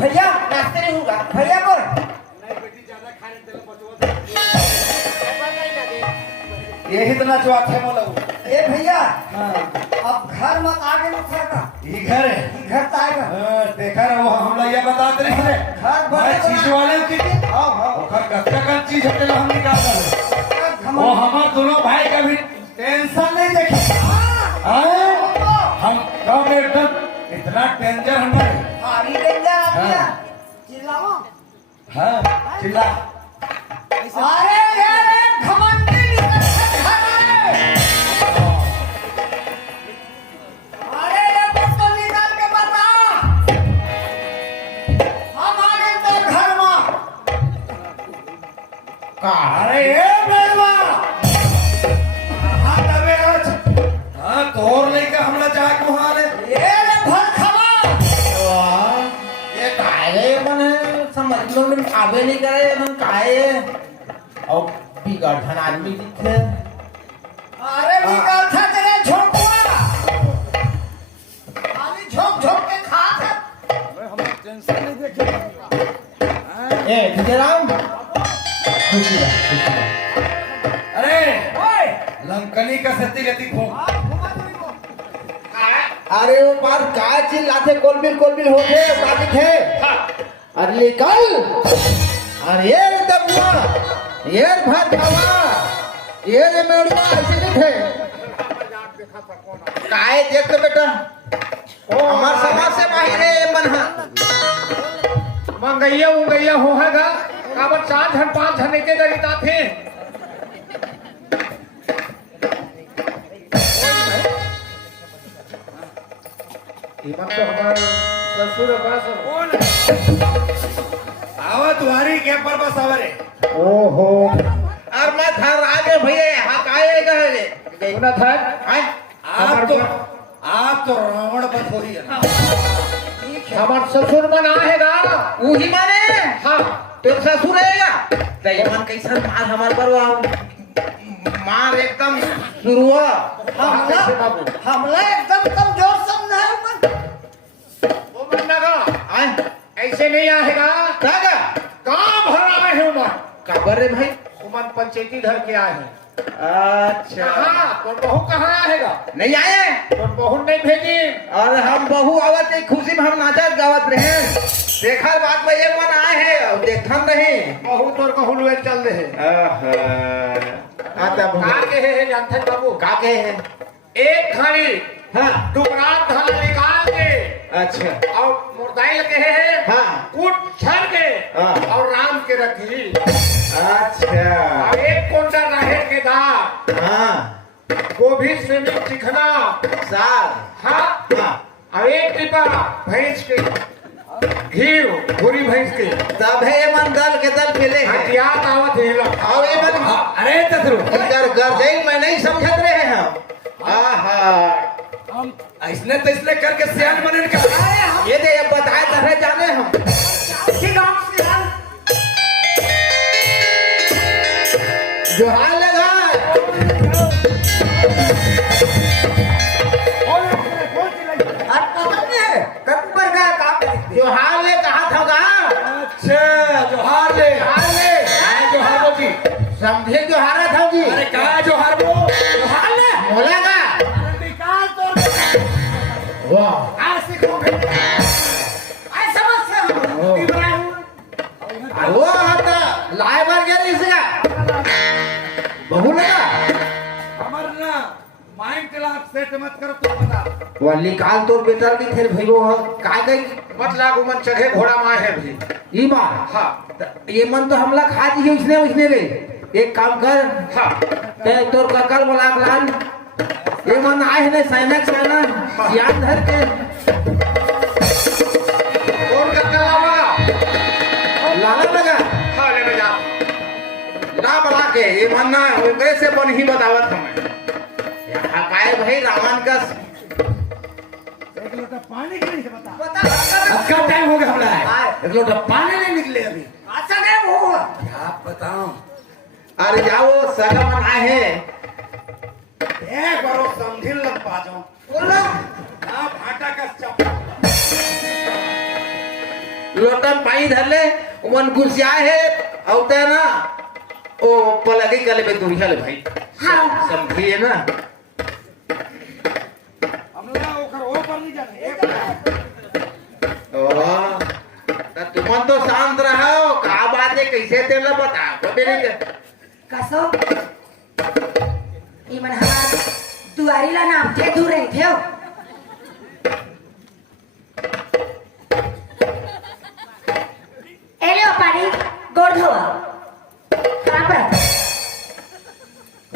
भैया नाश्ते नहीं होगा भैया बोल यही तो नाचवा थे मोला ए भैया अब घर मत आगे मत ना ये घर है घर तो आएगा देखा रहा वो हम लोग ये बताते रहे थे घर बड़े चीज वाले की घर का चीज होते हम निकाल रहे वो हमारे दोनों भाई का भी टेंशन नहीं देखे हम कब एकदम इतना टेंशन हमारे भारी डेंजर आदमी चिल्लाओ हाँ चिल्ला अरे ये घमंडी अरे ये फोटो निकाल के बता हम आ गए तो घर में अरे ये बेलवा हाँ तबे आज हाँ तोर लेके हमला जाके वहाँ ले ये ले भर खवा ये काहे मन समझ लो मन आवे नहीं करे मन काहे और बिगड़न आदमी दिखे अरे निकाल था तेरे झोंकुआ खाली झोंक झोंक के खा था ए राम खुशी रह अरे ओए लंकनी का सती गति घूम अरे वो पार का चिल्लाते कोलबिल होते बात थे अरे निकल अरे ये रे दबुआ ये रे भागवा ये रे मेड़िया ऐसे नहीं थे काहे देख तो बेटा हमार समाज से बाहर है मनहा मंगैया उंगैया होगा काबर 4 झन 5 झन एके गरिता थे इमन तो हमार ससुर बस आवा तुम्हारी के पर बस आवरे ओहो और मैं था आगे भैया यहाँ काहे गए सुना था आप तो रावण बस हो रही है ना हमार ससुर मन आहेगा वही माने हाँ तेरे ससुर रहेगा तेरे मन कैसा मार हमार पर मार एकदम शुरू हुआ हमला एकदम कमजोर समझा है मन। वो मन लगा ऐसे नहीं आएगा कागा काम भर आए हैं उमर काबर रे भाई उमर पंचायती घर के आए हैं अच्छा कहाँ तो बहू कहाँ आएगा नहीं आए तो बहू नहीं भेजी और हम बहु आवत एक खुशी में हम नाचत गावत रहे देखा बात में एक मन आए हैं और देखथन रहे बहू तोर कहू लुए चल रहे आता का के है जानते हैं बाबू का के है एक खाली हाँ डुबरात धन निकाल के अच्छा और मुर्दाई लगे है हाँ कूट छर के हाँ। और राम के रखी अच्छा और एक कोंडा राहेर के दाल हाँ गोभी से भी चिकना साग हाँ हाँ और एक टिपा भैंस के घी पूरी भैंस के तब है ये मन दल के दल मिले हैं हथियार आवत है लोग और ये मन अरे तसरू इनकर गर्जई में नहीं समझत रहे हम आहा हम ऐसने तो इसने करके सियान बने का ये दे अब बताए तरह जाने हम जो हाल लगा जो हाल ले कहा था गा अच्छा जोहार ले जोहार जी समझे जो हारा था जी अरे कहा जोहार वो जोहार ले बोला का निकाल तो वाह वो हटा लाए बार गया इसका बहु लगा हमार ना माइंड क्लास सेट मत करो तो बता वो निकाल तो बेटा की फिर भाई वो का गई मत लागू मन चढ़े घोड़ा मार है भी ये बात हाँ ये मन तो हमला खा दी उसने रे एक काम कर हाँ ते तोर ककल बोला लाल ये मन आए ने सैनिक सेना याद धर के कौन करके लावा लाला लगा हाँ ले में जा ना बला के ये मन ना ओकरे से बन ही बतावत हमें यहाँ काहे भाई रावण का एक लोटा पानी के लिए बता अब का टाइम हो गया हमारा एक लोटा पानी नहीं निकले अभी अच्छा नहीं वो क्या बताऊं अरे जाओ सगा मन आए हैं एक बार समझिल लग पाजो बोलो ना भाटा का चप लोटन पानी धर ले मन गुस्सा है औते ना ओ पलगी कले पे दुनिया ले भाई हाँ। समझिए ना हमला ओकर ऊपर नहीं जाने एक ओ तुमन तो शांत रहो का बात है कैसे तेला बता कभी नहीं कसो ई मन हमार दुआरी ला नाम थे दूर रहे थे एले पानी गोड़ धोआ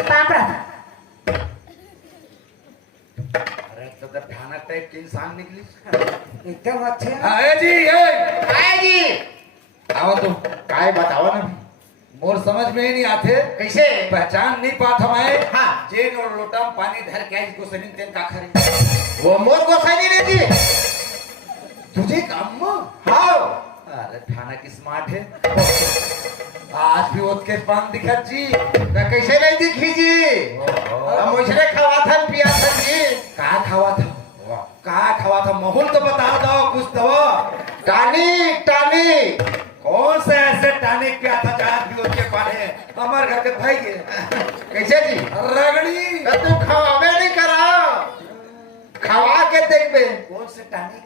पापड़ा अरे तो ठाना टाइप के इंसान निकली एकदम अच्छे आए जी ए आए जी आओ तुम काय बताओ ना मोर समझ में ही नहीं आते कैसे पहचान नहीं पात हमारे हाँ। जेन और लोटा में पानी धर के इसको सनी तेन का खरी वो मोर गोसाई नहीं रहती तुझे काम हाँ अरे थाना की स्मार्ट है आज भी ओत के पान दिखा जी तो कैसे नहीं दिखी जी हम मुझे खवा था पिया था जी का खावा था का खावा था माहौल तो बता दो कुछ तो टानी टानी कौन सा ऐसे टानिक पे आता जहाँ भी उसके पास है हमारे घर के भाई के कैसे जी रगड़ी तो तू खवावे नहीं करा खवा के देख बे कौन से टानिक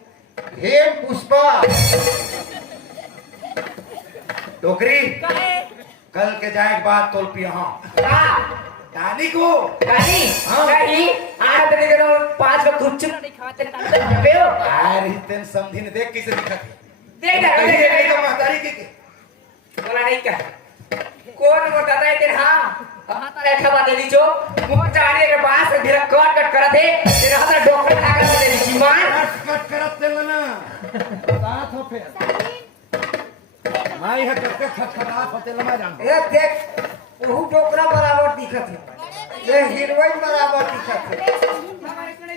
हेम पुष्पा टोकरी कल के जाए बात तोल पी हाँ टानिक हो पांच का कुछ नहीं खाते यार तेन समझी ने देख कैसे दिखा थे देख ना ये नहीं तो महतारी के बोला नहीं क्या कौन वो दादा है तेरे हाँ कहाँ तर ऐसा बात है लीचो मुँह जाने के पास मेरा कट करा थे तेरा हाथ डॉक्टर खा कर दे लीची मान कट करत देला ना बात हो फिर माई है करके खटखटात होते लमा जान ये देख वहू डोकरा बराबर दिखत है ये हीरोइन बराबर दिखत है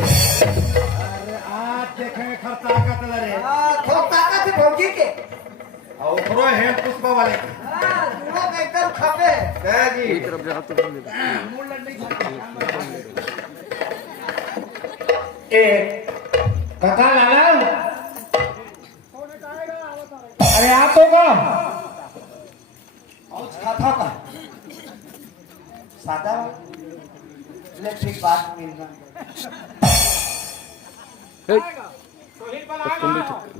अरे आज देखेंगे खर्चा कतला रे थोक ताकत है भौजी के और ओकरो है पुष्प वाले के दोनों के एकदम खपे है जी ए काका लाला अरे आप तो का और खाता का सादा इलेक्ट्रिक बात मिलना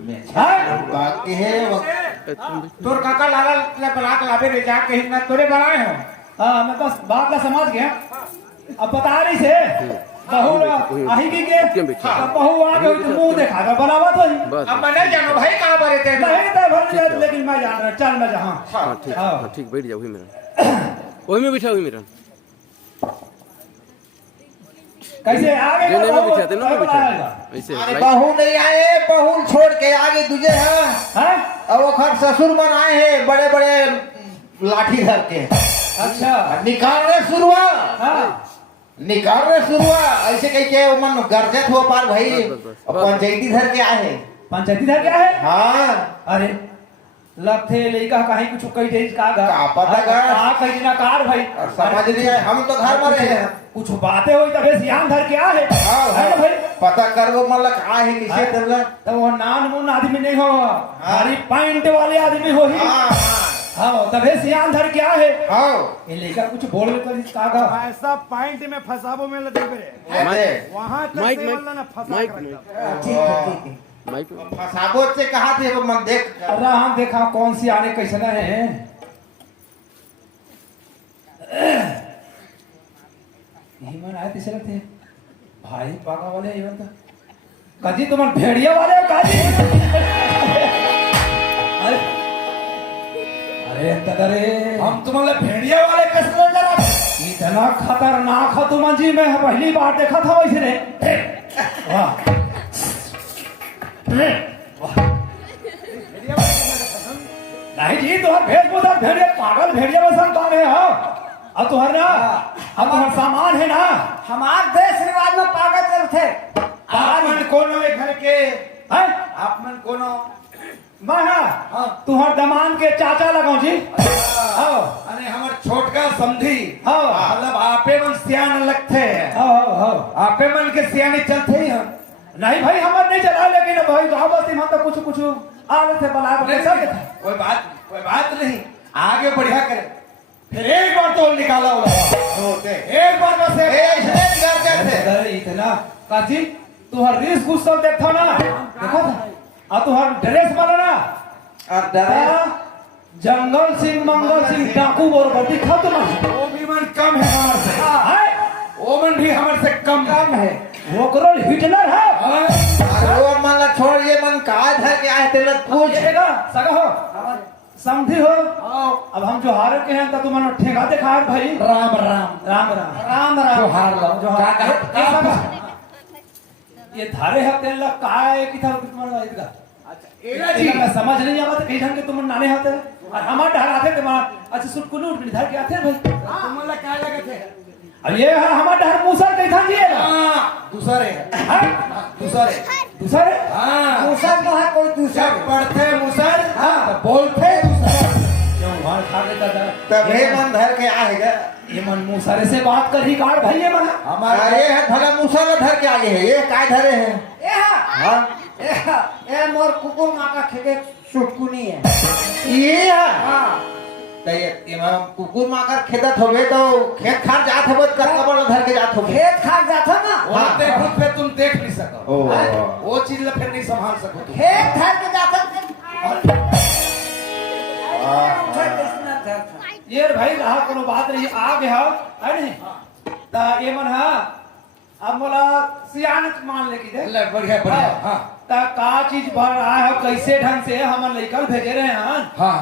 बाकी है तोर काका लाला ले बलाक लावे रे जा कहीं ना तोरे बनाए हो हाँ मैं बस बात ला समझ गया अब बता रही से बहू आही की के बहू आ गई तो मुंह देखा कर बनावत होई अब मैं नहीं जानो भाई कहां पर रहते नहीं तो भर जाए लेकिन मैं जान रहा चल मैं जहां हाँ ठीक हाँ। हाँ ठीक बैठ जाओ वही मेरा वही में बिठा वही मेरा कैसे आगे जो नहीं बहू में बिठाते ना बहू बिठा आएगा। ऐसे अरे लाइट- बहू नहीं आए बहू छोड़ के आगे तुझे है हैं अब वो खर ससुर मन आए हैं बड़े बड़े लाठी धर के अच्छा निकालने शुरू हुआ हाँ निकालने शुरू हुआ ऐसे कह के वो मन गर्जत हुआ पार भाई बस। और पंचायती धर के आए हैं पंचायती था क्या है हाँ अरे लगते लड़का कहीं कुछ कही दे का घर का पता कर। का कहीं ना कार भाई और समझ नहीं आए हम तो घर में रहे हैं कुछ बातें हुई तबे सियान धर के आ है हाँ, है ना भाई पता कर वो मतलब आए हैं नीचे हाँ। तबला तो वो नान मुन आदमी नहीं हो हरी पैंट वाले आदमी हो ही हाँ हाँ तबे सियान धर के आ है हाँ ये लेकर कुछ बोल तो इसका का ऐसा पॉइंट में फसाबो में लगे बरे ऐसे वहां तक माइक से माइक वाला ना फंसा माइक कर माइक ठीक है ठीक है माइक फसाबो से कहा थे वो मन देख अरे हम देखा कौन सी आने कैसे न है यही मन आए तीसरे थे भाई पाका वाले यही मन था काजी तुम भेड़िया वाले हो काजी अरे अरे तगरे हम तुम्हारे भेड़िया वाले कैसे बोल जरा इतना खतरनाक हो तुम जी मैं पहली बार देखा था वैसे ने वाह नहीं जी तुम्हार भेड़पूरा भेड़िया पागल भेड़िया में संतान है हो अब तुम्हारे ना अब तुम्हारा सामान है ना हमार देश रिवाज में पागल चलते आप मन कोनो एक घर के है आप मन कोनो मैं हाँ तुम्हार दमान के चाचा लगाओ जी हाँ अरे हमर छोटका समझी हाँ। मतलब आपे मन सियान लगते हैं हाँ हाँ आपे मन के सियाने चलते ही हम नहीं भाई हमार नहीं चला लेकिन भाई गाँव बस्ती में तो कुछ कुछ आ रहे थे बला नहीं सब सब कोई बात नहीं आगे बढ़िया करे फिर एक बार तो निकाला होगा एक बार बस ऐसे करते थे अरे इतना काजी तुहार रीस गुस्सा देखा ना देखा था और तुहार ड्रेस वाला ना और डरे जंगल सिंह मंगल सिंह डाकू बरोबर दिखा तुम्हारे वो भी मन कम है हमारे से वो मन भी हमारे से कम है वो करो हिटलर है और वो मन ला छोड़ ये मन का धर के आए थे लत पूछ पूछेगा सगा हो समझी हो अब हम जो हारे के हैं तो तुम्हारा ठेका देखा है भाई राम राम राम राम राम राम जो हार लो जो का हार का सगा ये धारे हते ला काय की था तुम्हारा इधर एला जी मैं समझ नहीं आवा तो कहीं ढंग के तुम नाने होते और हमारे ढाल आते तुम्हारा अच्छा सुट कुलू उठ धर के आते हैं भाई तुम ला क्या लगे थे अब ये है हमारे ढाल मूसर कहीं था जी दूसरे दूसरे दूसरे हाँ दूसर तो है कोई दूसर जब पढ़ते मुसर तो बोलते दूसरा क्यों वहां खा लेता था तब हे मन धर के आएगा ये मन मूसरे से बात कर ही कार भाई ये मना हमारे अरे है भला मुसला धर के आगे है ये काय धरे हैं ए हा हाँ ए मोर कुकुर माँ का खेके सुटकुनी है ये हाँ तो ये इमाम कुकुर माकर खेदत होवे तो खेत खार जात होवे तो कर कबर धर के जात होवे खेत खा जाता ना वो देखो फिर तुम देख नहीं सको ओ वो चीज ला फिर नहीं संभाल सको तुम खेत खा के जाता ये भाई रहा कोनो बात नहीं आ गया है नहीं ता ये मन हा अब मोला सियान मान ले की दे ले बढ़िया बढ़िया हाँ ता का चीज भर रहा है कैसे ढंग से हमन लइकल भेजे रहे हैं हाँ,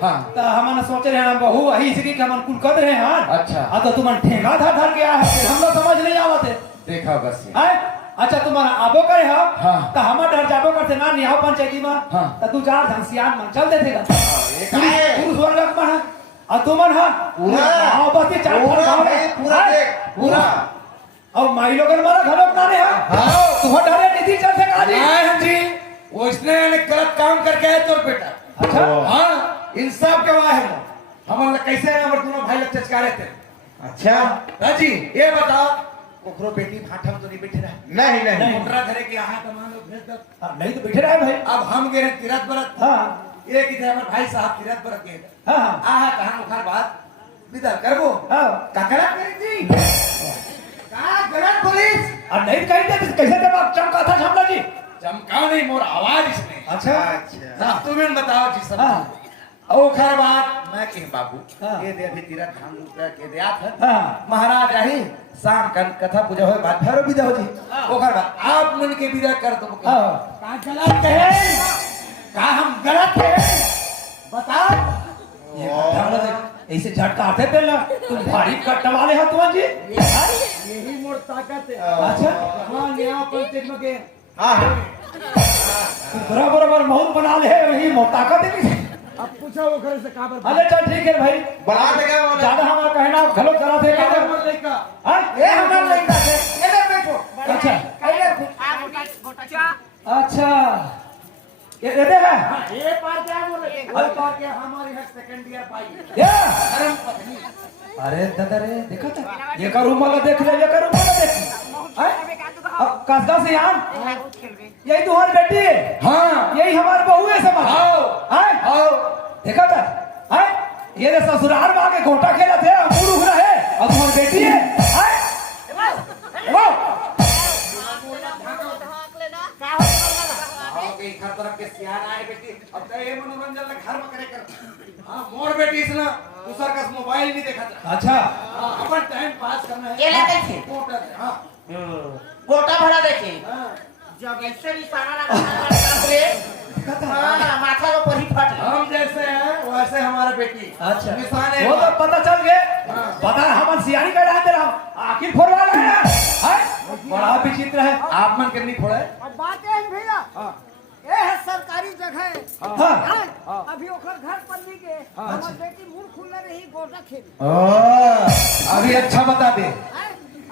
हाँ। ता हमन सोचे रहे हैं बहू वही से कि हमन कुल कर रहे हैं अच्छा। अब तो तुमन ठेंगा था धर के आया है हम लोग समझ नहीं आवत है देखा बस हैं अच्छा तुमन आबो करे हो हाँ। ता हमन डर जाबो करते ना निहाव पंचायती में हाँ। ता तू चार ढंग सियान मन चल देते काहे? पुरुष वर्ग में है और तुमन है पूरा गांव बस्ती चार पूरा गांव भाई, पूरा हैं? देख पूरा और माई लोगन मारा घरों ना ने हाँ। तू डरे नीति चल से काजी नारायण जी वो इसने गलत काम करके है तोर बेटा अच्छा हाँ इंसाफ के वाह है हम कैसे हमारे दोनों भाई लोग चचकारे थे अच्छा राजी ये बताओ ओकरो बेटी भाठम तो नहीं बैठे रहे नहीं नहीं मोटरा धरे के यहाँ तमाम लोग भेज दो नहीं तो बैठे रहे भाई अब हम गए तीरथ बरत हाँ ये कि थे हमारे भाई साहब तीरथ बरत गए हाँ आहा कहां उखार बात विदा करबो हाँ काकरा करी जी का गलत पुलिस और नहीं तो कहीं थे कैसे थे बाप चमका था शामला जी चमका नहीं मोर आवाज इसने अच्छा ना तुम्हें बताओ जी सब हाँ। ओ खर बात मैं कह बाबू हाँ। ये दे अभी तीरथ धाम रुपया के दिया था हाँ महाराज आई शाम का कथा पूजा हो बात फेरो विदा हो जी ओ खर बात आप मन के विदा कर दो हाँ। का गलत कहे का हम गलत है बताओ ये ढंगला देख ऐसे झटका आते थे ना तुम भारी कट्टा वाले हो तुम जी यही मोर ताकत है अच्छा हां नया पंचायत में के हाँ बराबर बहुत बना ले वही मोटाका दे अब पूछो वो घर से काबर अरे चल ठीक है भाई बना देगा वो ज्यादा हमारा कहना घलो चला थे काबर लड़का हाँ ये हमारा लड़का है इधर बैठो अच्छा अच्छा ये दे है ये पार क्या बोले वो पार क्या हमारी है सेकंड ईयर पाई ये धर्म पत्नी अरे दादा रे देखा था ये का रूम वाला देख ले ये का रूम वाला देख हैं? अब कसदा से यार यही तुम्हारी बेटी है हां यही हमारी बहू है समझ आओ हैं? आओ देखा था हैं? ये रे ससुराल में आके गोटा खेला थे अंगूर उग रहा है और तुम्हारी बेटी है हैं? वो के घर तरफ के सियान आए बेटी अब तो ये मनोरंजन ला घर में करे कर हां मोर बेटी इसना दूसर का मोबाइल नहीं देखा था अच्छा हाँ, अपन टाइम पास करना है ये लेते थे कोटा हां गोटा भरा देखे हां जब ऐसे भी सारा लगा हाँ माथा को परी फट हम जैसे हैं वैसे हमारा बेटी अच्छा निशान है वो तो पता चल गए पता हम सियानी का डालते रहा आखिर फोड़वा रहे हैं बड़ा विचित्र है आप मन करनी फोड़ा है अब बात है भैया ये है सरकारी जगह हाँ है अभी ओकर घर पर नहीं गए हमर बेटी मुंह खुलले रही गोटा खेली अभी अच्छा बता दे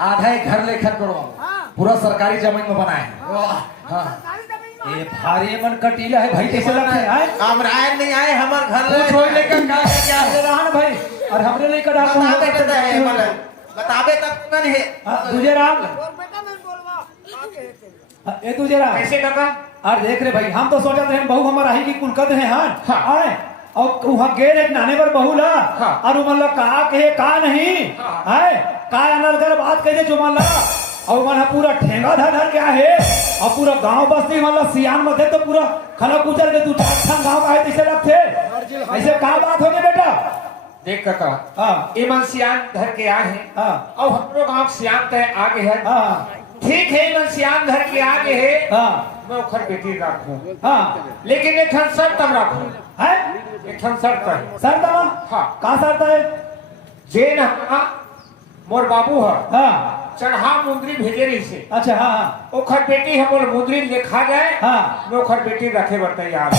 आधा ही घर लेखन करो हाँ। पूरा सरकारी जमीन में बना है हाँ सरकारी जमीन में ये भारी मन कटीला है भाई कैसे लगते हैं कामरान नहीं आए हमार घर वो छोड़ लेकर का क्या अरे रहा भाई और हमरे लेकर आप बताबे तो है मतलब बताबे तब कौन है तुझे राम और बेटा मैं बोलवा आगे है तेरे। ए तुझे राम कैसे काका अरे देख रे भाई हम तो सोचते हैं बहू हमारा ही की कुलकत है हाँ आए और वहाँ गेर एक नाने पर बहू ला और मतलब कहा के का नहीं है का अनर्गल बात कह दे जो मान ला और मन पूरा ठेंगा धर क्या है और पूरा गांव बस्ती मतलब सियान में थे तो पूरा खला कुचल के तू चार गांव का है ऐसे रखते ऐसे कहा बात हो गई बेटा देख काका हाँ ईमन सियान धर के आए हैं हाँ और हम लोग आप सियान तय आगे है हाँ ठीक है ईमन सियान धर के आगे है हाँ मैं उखर बेटी रखूं हाँ लेकिन एक ठन शर्त हम रखूं है एक ठन शर्त है सर दवा हाँ। कहाँ सरता है जे न मोर बाबू है हाँ चढ़ा मुंदरी भेजे रही से अच्छा हाँ हाँ ओखर बेटी हम बोल मुंदरी लिखा जाए हाँ मैं ओखर बेटी रखे बर तैयार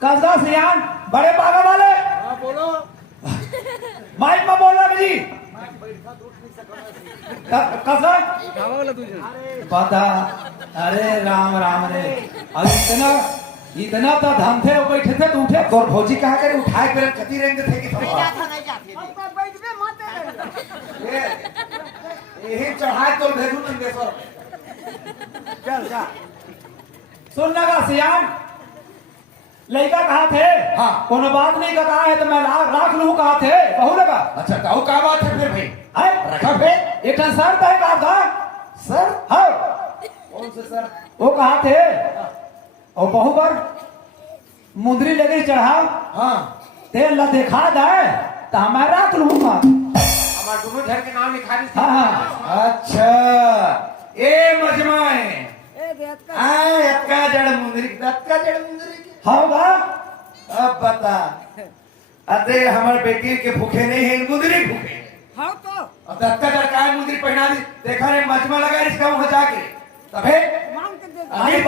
कसदा सियान बड़े पागा वाले हाँ बोलो माइक में बोलना जी कसदा पता अरे राम राम रे अब इतना तो धम थे बैठे थे तो उठे और भौजी कहा करे उठाए पेड़ कति रेंगे थे कि अब तो बैठबे मत रे यही चढ़ाए तो भेजू नंदेश्वर चल जा सुनना का सियान लड़का कहा थे हाँ। कोनो बात नहीं का कहा है तो मैं राख लूं कहा थे बहू लगा अच्छा तो क्या बात है फिर भाई है रखा फिर एक शर्त है कहा था सर हाँ कौन से सर वो कहा थे और बहु बार मुंदरी लेकर चढ़ा हाँ तेल ला देखा जाए तो मैं राख लूंगा अब हमारे दोनों घर के नाम लिखा दी हाँ हाँ अच्छा ए मजमाए का जड़ मुंदरी दत्त का जड़ मुंदरी होगा अब बता अरे हमारे बेटी के भूखे नहीं है मुंदरी भूखे हाँ तो अब दत्त का जड़ का मुंदरी पहना दी देखा रे मजमा लगा इसका वहां जाके तबे मांग के दे अरे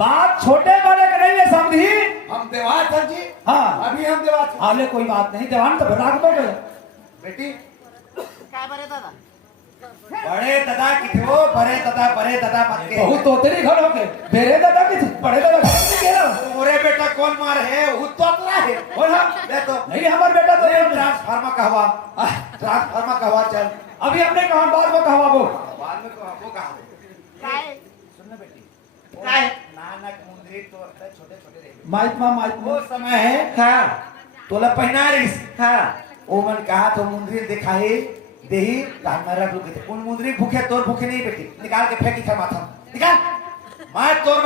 बात छोटे बड़े का नहीं है समझी। हम देवार सर जी हाँ अभी हम देवार थे। आले कोई बात नहीं देवान तो बता दो बेटी बड़े दादा किथे हो बड़े दादा मत के बहुत तोतरी घर होके मेरे दादा की बड़े दादा घर में गेला ओरे बेटा कौन मार है वो तोतला है बोल हाँ ले तो नहीं हमार बेटा तो ट्रांसफार्मर कहवा चल अभी हमने कहा बार में कहा वो बाद में वो कहा सुनना बेटी काय? नानक मुंदरी तो छोटे छोटे रहे माइक में वो समय है हाँ तोला पहना रिस हाँ ओ मन कहा तो मुंदरी दिखाई देही हमारा रुके थे उन मुंदरी भूखे तोर भूखे नहीं बेटी निकाल के फेंकी था माथा निकाल मार तोर